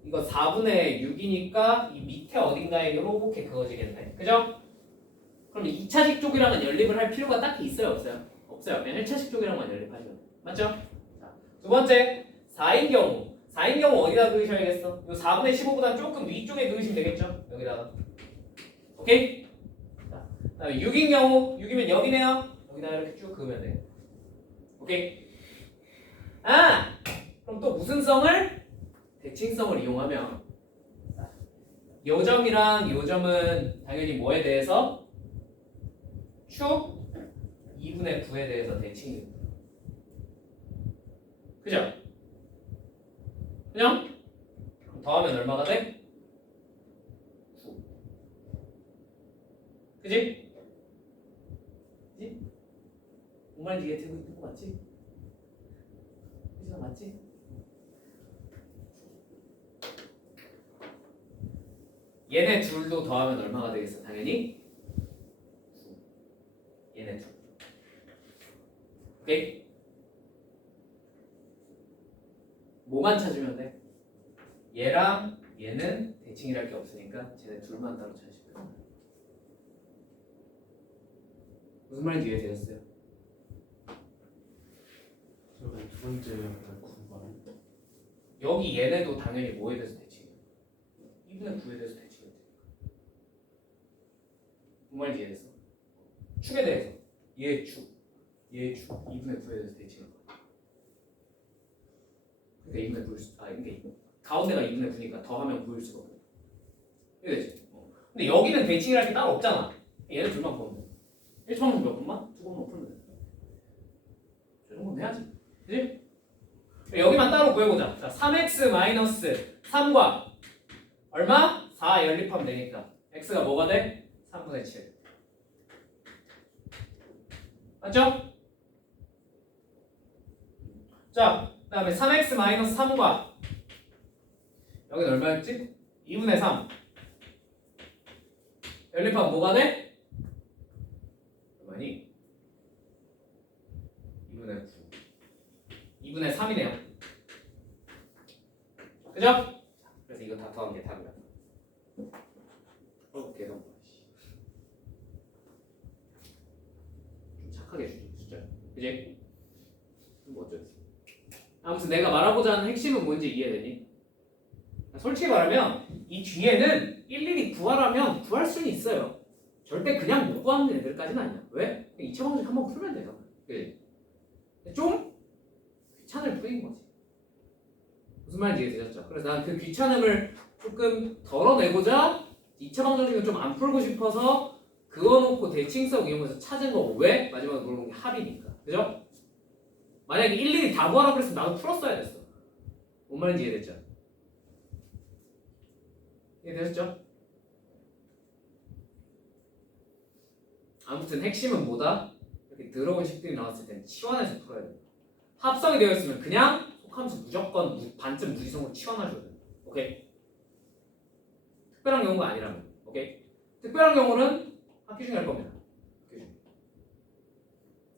이거 4분의 6이니까 이 밑에 어딘가에 이렇게 그어지겠네. 그죠? 그럼 2차식 쪽이랑은 연립을 할 필요가 딱히 있어요? 없어요? 없어요. 그냥 1차식 쪽이랑만 연립하시면 돼요. 맞죠? 자, 두 번째 4인 경우. 4인 경우 어디다 그으셔야겠어? 이 4분의 15보다 조금 위쪽에 그으시면 되겠죠? 여기다가. 오케이? 자, 그다음에 6인 경우 6이면 여기네요. 여기다 이렇게 쭉 그으면 돼요. 오케이? 아! 그럼 또 무슨 성을? 대칭성을 이용하면 요점이랑 요점은 당연히 뭐에 대해서? 축 2분의 9에 대해서 대칭입니다. 그죠? 그냥 더하면 얼마가 돼? 9. 그지? 그지? 뭔 말인지 이해되고 있는 거 맞지? 그지? 맞지? 얘네 둘도 더하면 얼마가 되겠어? 당연히 9. 얘네 둘. 오케이? 뭐만 찾으면 돼? 얘랑 얘는 대칭이랄 게 없으니까 쟤네 둘만 따로 찾으시면 돼요. 무슨 말인지 이해되셨어요? 저기 두 번째 구간 여기 얘네도 당연히 뭐에 대해서 대칭이에요? 2분의 9에 대해서 대칭이에요. 무슨 말인지 이해됐어? 축에 대해서 얘 축, 얘 축, 2분의 9에 대해서 대칭인 거야. 그러니까 2분의 9일 그러니까 가운데가 2분의 9니까 더하면 9일 수가 없네. 이해되지? 근데 여기는 대칭이랄 게 따로 없잖아. 얘는 둘만 보면 돼. 1초만 몇 번만? 2번만 풀면 돼. 저 정도는 해야지. 그지? 여기만 따로 구해보자. 자, 3x 3과 얼마? 4 연립하면 되니까 x가 뭐가 돼? 3분의 7. 맞죠? 자, 그 다음에 3x 3과 여기는 얼마였지? 2분의 3 연립하면 뭐가 돼? 얼마니? 2분의 9 2분의 3이네요. 그죠? 그래서 이거 다 더하면 게 답이야. 계산 좀 착하게 주지 숫자. 그지? 뭐 어쩌지? 아무튼 내가 말하고자 하는 핵심은 뭔지 이해되니? 솔직히 말하면 이 뒤에는 일일이 구하라면 구할 수는 있어요. 절대 그냥 못 구하는 애들까지는 아니야. 왜? 2차 방식 한번 풀면 돼요. 그지? 좀 귀찮을 뿐인 거지. 무슨 말인지 이해되셨죠? 그래서 난 그 귀찮음을 조금 덜어내고자 2차 방정식은 좀 안 풀고 싶어서 그어놓고 대칭성 이용해서 찾은 거고. 왜? 마지막에 물어본 게 합이니까. 그죠? 만약에 일일이 다 구하라 그랬으면 나도 풀었어야 됐어. 뭔 말인지 이해됐죠? 이해되셨죠? 아무튼 핵심은 뭐다? 이렇게 더러운 식들이 나왔을 땐 치환해서 풀어야 돼. 합성이 되어 있으면 그냥 속함수 무조건 반쯤 무지성으로 치환하셔야 돼. 오케이? 특별한 경우가 아니라면. 오케이? 특별한 경우는 학기 중에 할 겁니다. 학기 중에.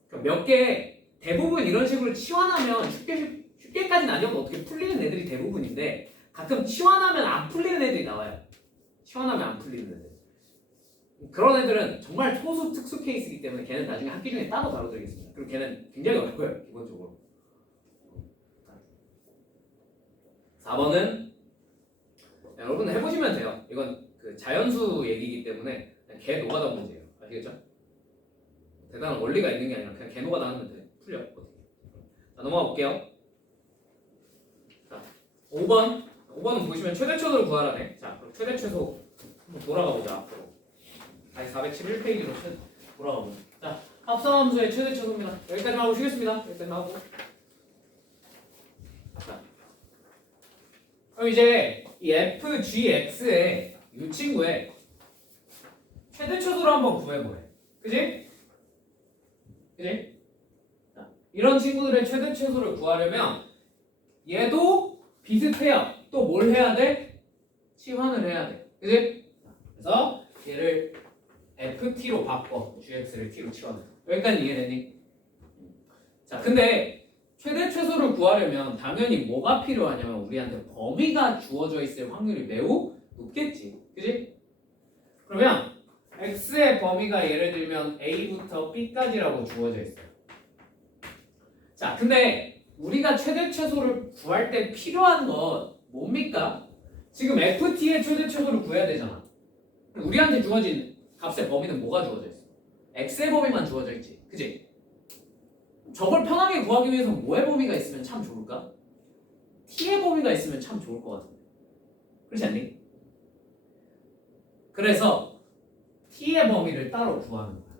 그러니까 몇 개 대부분 이런 식으로 치환하면 쉽게까지는 아니어도 어떻게 풀리는 애들이 대부분인데 가끔 치환하면 안 풀리는 애들이 나와요. 치환하면 안 풀리는 애들. 그런 애들은 정말 소수 특수 케이스이기 때문에 걔는 나중에 학기 중에 따로 다뤄드리겠습니다. 그리고 걔는 굉장히 어려워요. 기본적으로. 4번은 여러분 해보시면 돼요. 이건 그 자연수 얘기이기 때문에 그냥 개 노가다 문제예요. 아시겠죠? 대단한 원리가 있는 게 아니라 그냥 개 노가다 하면 돼. 풀려. 자, 넘어가 볼게요. 자, 5번은 보시면 최대초를 구하라네. 자, 그럼 최대최소 한번 돌아가 보자. 앞으로. 다시 411페이지로 돌아가 보자. 자, 합성함수의 최대최소입니다. 여기까지만 하고 쉬겠습니다. 여기까지만 하고. 자, 그럼 이제 이 fgx의 이 친구의 최대최소를 한번 구해보래. 그지? 그지? 자, 이런 친구들의 최대최소를 구하려면 얘도 비슷해요. 또 뭘 해야 돼? 치환을 해야 돼. 그지? 그래서 얘를 ft로 바꿔. gx를 t로 치환해. 여기까지 이해되니? 자, 근데 최대 최소를 구하려면 당연히 뭐가 필요하냐면 우리한테 범위가 주어져 있을 확률이 매우 높겠지. 그지? 그러면 x의 범위가 예를 들면 a부터 b까지라고 주어져 있어요. 자, 근데 우리가 최대 최소를 구할 때 필요한 건 뭡니까? 지금 ft의 최대 최소를 구해야 되잖아. 우리한테 주어진 값의 범위는 뭐가 주어져 있어? x의 범위만 주어져 있지. 그지? 저걸 편하게 구하기 위해서 뭐의 범위가 있으면 참 좋을까? t의 범위가 있으면 참 좋을 것 같은데. 그렇지 않니? 그래서 t의 범위를 따로 구하는 거야.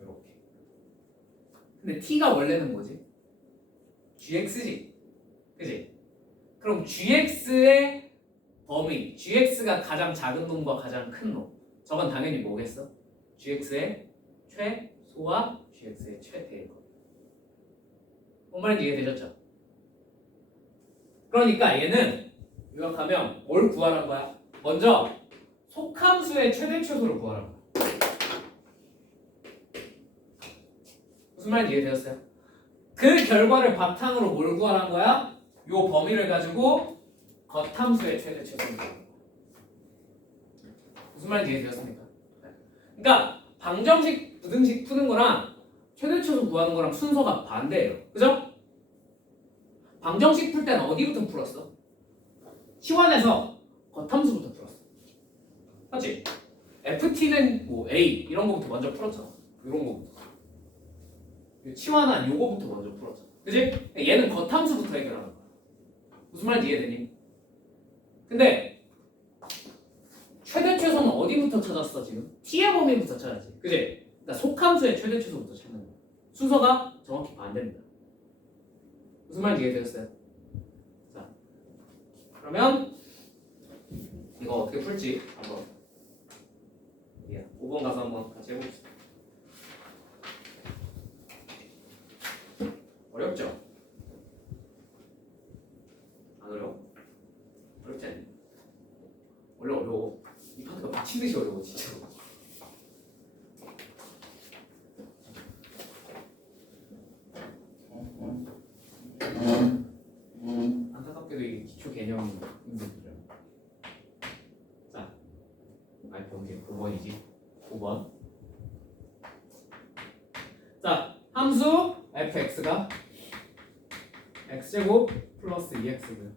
이렇게. 근데 t가 원래는 뭐지? gx지. 그지? 그럼 gx의 범위, gx가 가장 작은 놈과 가장 큰 놈. 저건 당연히 뭐겠어? gx의 최소와 gx의 최대일 거예요. 뭔 말인지 이해되셨죠? 그러니까 얘는 요약하면 뭘 구하라는 거야? 먼저 속함수의 최대 최소를 구하라는 거야. 무슨 말인지 이해되셨어요? 그 결과를 바탕으로 뭘 구하라는 거야? 요 범위를 가지고 겉함수의 최대 최소를 구하는 거야. 무슨 말인지 이해되셨습니까? 그러니까 방정식, 부등식 푸는 거랑 최대 최소 구하는 거랑 순서가 반대예요. 그죠? 방정식 풀 때는 어디부터 풀었어? 치환해서 겉함수부터 풀었어. 맞지? ft는 뭐 a 이런 거부터 먼저 풀었잖아. 이런 거부터. 치환한 요거부터 먼저 풀었잖아. 그지? 얘는 겉함수부터 해결하는 거야. 무슨 말인지 이해되니? 근데 최대 최소는 어디부터 찾았어 지금? t의 범위부터 찾았지. 그지? 그러니까 속함수의 최대 최소부터 찾는 거야. 순서가 정확히 반대입니다. 무슨 말인지 이해되셨어요? 자, 그러면 이거 어떻게 풀지 한번 5번 가서 한번 같이 해봅시다. 어렵죠? 안 어려워? 어렵지 않니? 원래 어려워. 이 파트가 미친 듯이 어려워 진짜로. 안타깝게도 이게 기초 개념이 힘들더라고요. 자, 아니 범계 9번이지. 9번. 자, 함수 fx가 x제곱 플러스 2x고요.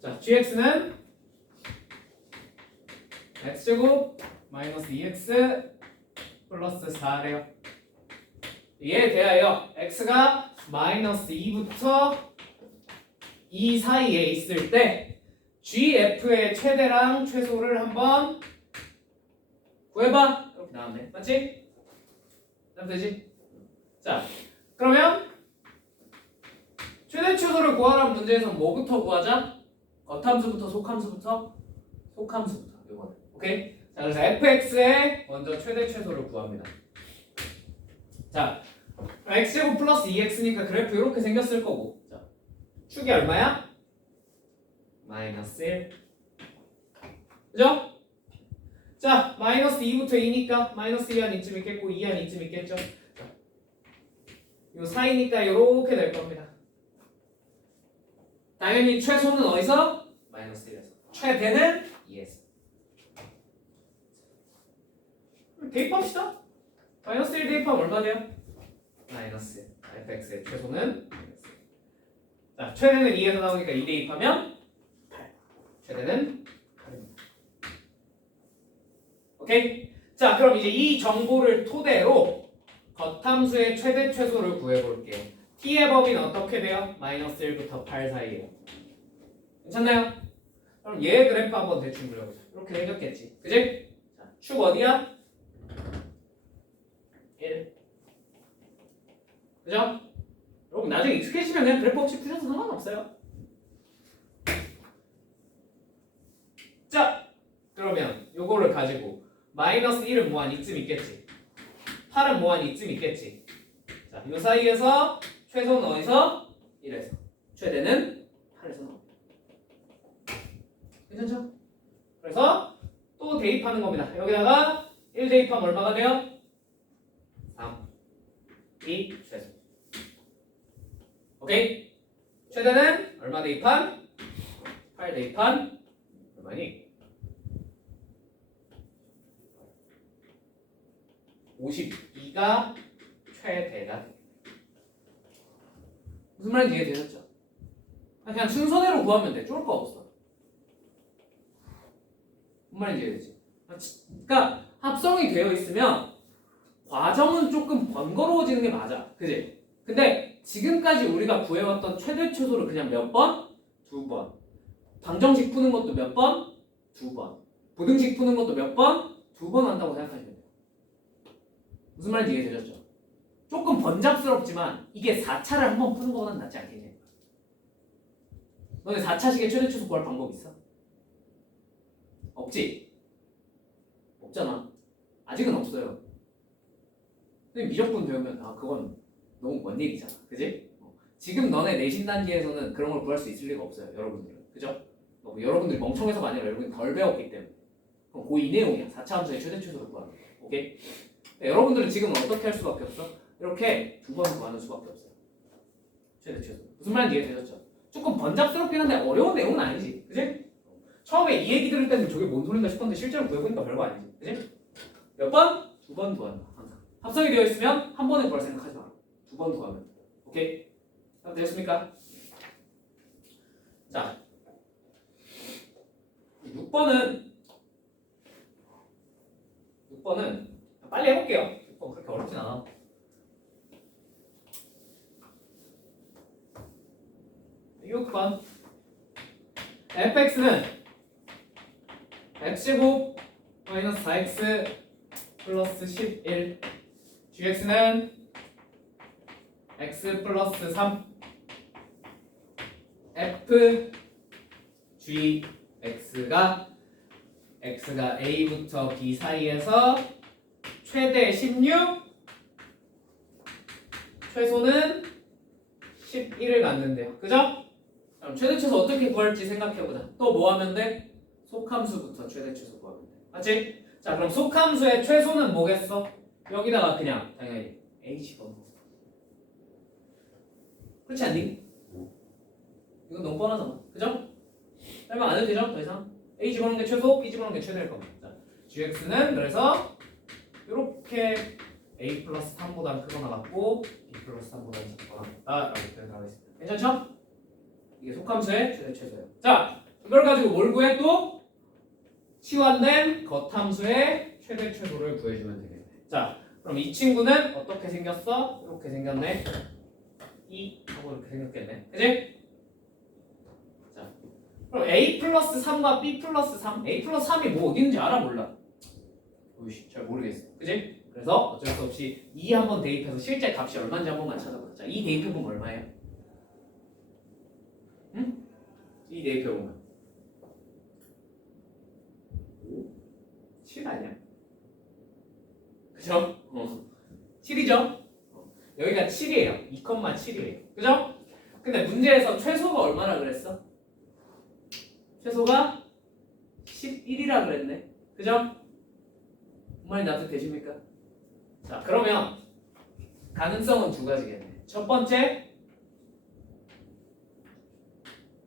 자, gx는 x제곱 마이너스 2x 플러스 4래요. 이에 대하여 x가 마이너스 2부터 2 사이에 있을 때 gf의 최대랑 최소를 한번 구해봐. 이렇게 나왔네. 맞지? 그럼 되지? 자, 그러면 최대 최소를 구하라는 문제에서 뭐부터 구하자? 겉함수부터 속함수부터? 속함수부터. 이거는. 오케이? 자, 그래서 fx의 먼저 최대 최소를 구합니다. 자, x제곱 플러스 2x니까 그래프 이렇게 생겼을 거고. 자, 축이 얼마야? 마이너스 1. 그죠? 자, 마이너스 2부터 2니까 마이너스 2한 이쯤 있겠고 2한 이쯤 있겠죠? 자, 요 사이니까 요렇게 될 겁니다. 당연히 최소는 어디서? 마이너스 1에서. 최대는 2에서. 대입합시다. 마이너스 1 대입하면 얼마 돼요? 마이너스 1. fx의 최소는 마이너스 1. 자, 최대는 2에서 나오니까 2 대입하면 8. 최대는 8입니다. 오케이? 자, 그럼 이제 이 정보를 토대로 겉함수의 최대 최소를 구해볼게요. t의 범위는 어떻게 돼요? 마이너스 1부터 8 사이에요. 괜찮나요? 그럼 얘 그래프 한번 대충 그려보자. 이렇게 생겼겠지. 그지? 자, 축 어디야? 1. 그죠? 여러분 나중에 익숙해지면 그냥 그래프 없이 푸셔도 상관없어요. 자, 그러면 요거를 가지고 마이너스 1은 뭐한 이쯤 있겠지. 8은 뭐한 이쯤 있겠지. 자, 요 사이에서 최소는 어디서? 1에서. 최대는 8에서 나옵니다. 괜찮죠? 그래서 또 대입하는 겁니다. 여기다가 1 대입하면 얼마가 돼요? 3. 2 최소. 오케이? 최대는 얼마 대입한? 8 대입한 얼마니? 52가 최대가 돼. 무슨 말인지 이해되셨죠? 그냥 순서대로 구하면 돼. 쫄 거 없어. 무슨 말인지 이해되지? 그러니까 합성이 되어 있으면 과정은 조금 번거로워지는 게 맞아. 그지? 근데 지금까지 우리가 구해왔던 최대 최소를 그냥 몇 번? 2번. 방정식 푸는 것도 몇 번? 2번. 부등식 푸는 것도 몇 번? 2번 한다고 생각하시면 돼요. 무슨 말인지 이해되셨죠? 조금 번잡스럽지만 이게 4차를 한번 푸는 것보다는 낫지 않겠냐? 너네 4차식의 최대 최소 구할 방법 있어? 없지? 없잖아. 아직은 없어요. 근데 미적분 배우면 그건 너무 먼 얘기잖아. 그지? 지금 너네 내신 단계에서는 그런 걸 구할 수 있을 리가 없어요. 여러분들은. 그죠? 여러분들이 멍청해서가 아니라 여러분이 덜 배웠기 때문에. 그럼 그 이 내용이야. 4차 함수의 최대 최소를 구하는 거. 오케이? 여러분들은 지금 어떻게 할 수밖에 없어? 이렇게 2번 구하는 수밖에 없어요. 최대 최소. 무슨 말인지 이해되셨죠? 조금 번잡스럽긴 한데 어려운 내용은 아니지. 그지? 처음에 이 얘기 들을 때는 저게 뭔 소린가 싶었는데 실제로 구해보니까 별거 아니지. 그지? 몇 번? 2번 구한다. 항상. 합성이 되어 있으면 한 번에 구할 생각하지 마. 2번 구하면. 오케이? 됐습니까? 자, 6번은 빨리 해볼게요. 6번 그렇게 어렵진 않아. 6번 fx는 x제곱 마이너스 4x 플러스 11 gx는 x 플러스 3 f g x가 a부터 b 사이에서 최대 16 최소는 11을 갖는데요. 그죠? 그럼 최대 최소 어떻게 구할지 생각해보자. 또 뭐 하면 돼? 속함수부터 최대 최소 구하면 돼. 맞지? 자, 그럼 속함수의 최소는 뭐겠어? 여기다가 그냥 당연히 a 집어넣어. 그렇지 않니? 이건 너무 뻔하잖아. 그죠? 설명 안 해도 되죠? 더 이상 a 집어넣는 게 최소, b 집어넣는 게 최대일 겁니다. 자, gx는 그래서 이렇게 a 플러스 3보다 크거나 같고 b 플러스 3보다 작거나 같다 라고 표현하겠습니다. 괜찮죠? 이게 속함수의 최대 최소예요. 자, 이걸 가지고 뭘 구해 또? 치환된 겉함수의 최대 최소를 구해주면 되겠네. 자, 그럼 이 친구는 어떻게 생겼어? 이렇게 생겼네. 이 하고 이렇게 생겼겠네. 그지? 자, 그럼 a 플러스 3과 b 플러스 3. a 플러스 3이 뭐 어디 있는지 알아 몰라? 오이씨, 잘 모르겠어. 그지? 그래서 어쩔 수 없이 2 한번 대입해서 실제 값이 얼마인지 한 번만 찾아보자. 자, 2 대입해보면 얼마예요? 응? 2 대입해보면 7 아니야? 그죠? 7이죠? 여기가 7이에요. 2,7이에요. 그죠? 근데 문제에서 최소가 얼마나 그랬어? 최소가 11이라 그랬네. 그죠? 그 말이 납득되십니까? 자, 그러면 가능성은 두 가지겠네. 첫 번째,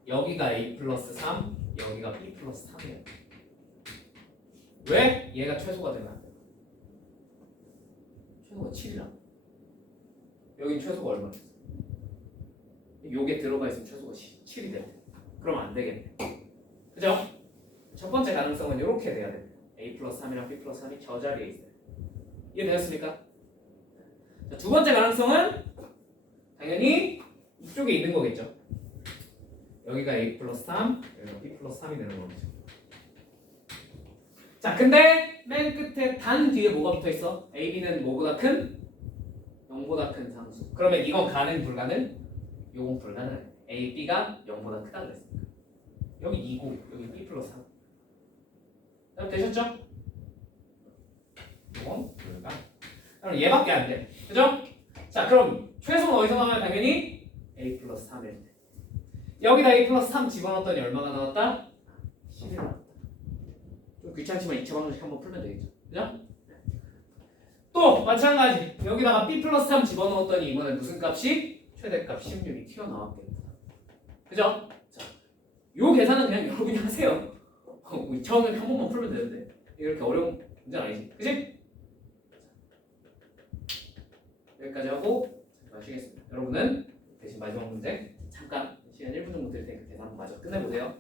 여기가 a 플러스 3, 여기가 b 플러스 3이에요. 왜? 얘가 최소가 되면 안 돼. 최소가 7이라. 여긴 최소가 얼마나 됐어? 요게 들어가 있으면 최소가 7이 돼. 그러면 안 되겠네. 그죠? 첫 번째 가능성은 이렇게 돼야 돼. a 플러스 3이랑 b 플러스 3이 저 자리에 있어요. 이해되셨습니까? 자, 두 번째 가능성은 당연히 이쪽에 있는 거겠죠. 여기가 a 플러스 3, 여기가 b 플러스 3이 되는 거겠죠. 자, 근데 맨 끝에 단 뒤에 뭐가 붙어 있어? a, b는 뭐보다 큰? 0보다 큰 상수. 그러면 이건 가능, 불가능? 요건 불가능. a, b가 0보다 크다 그랬습니다. 여기 2고 여기 b 플러스 3. 그럼 되셨죠? 이건 불가. 그럼 얘밖에 안 돼. 그죠? 자, 그럼 최소는 어디서 나와요? 당연히 a 플러스 3일 때. 여기다 a 플러스 3 집어넣었더니 얼마가 나왔다? 11이 나왔다. 좀 귀찮지만 2차 방정식 한번 풀면 되겠죠. 그죠? 또 마찬가지. 여기다가 b 플러스 3 집어넣었더니 이번에 무슨 값이? 최대값 16이 튀어나왔겠다. 그죠? 자, 요 계산은 그냥 여러분이 하세요. 처음에 한 번만 풀면 되는데 이렇게 어려운 문제는 아니지. 그치? 여기까지 하고 마치겠습니다. 여러분은 대신 마지막 문제 잠깐 시간 1분 정도 드릴 테니까 계산 한번 마저 끝내보세요.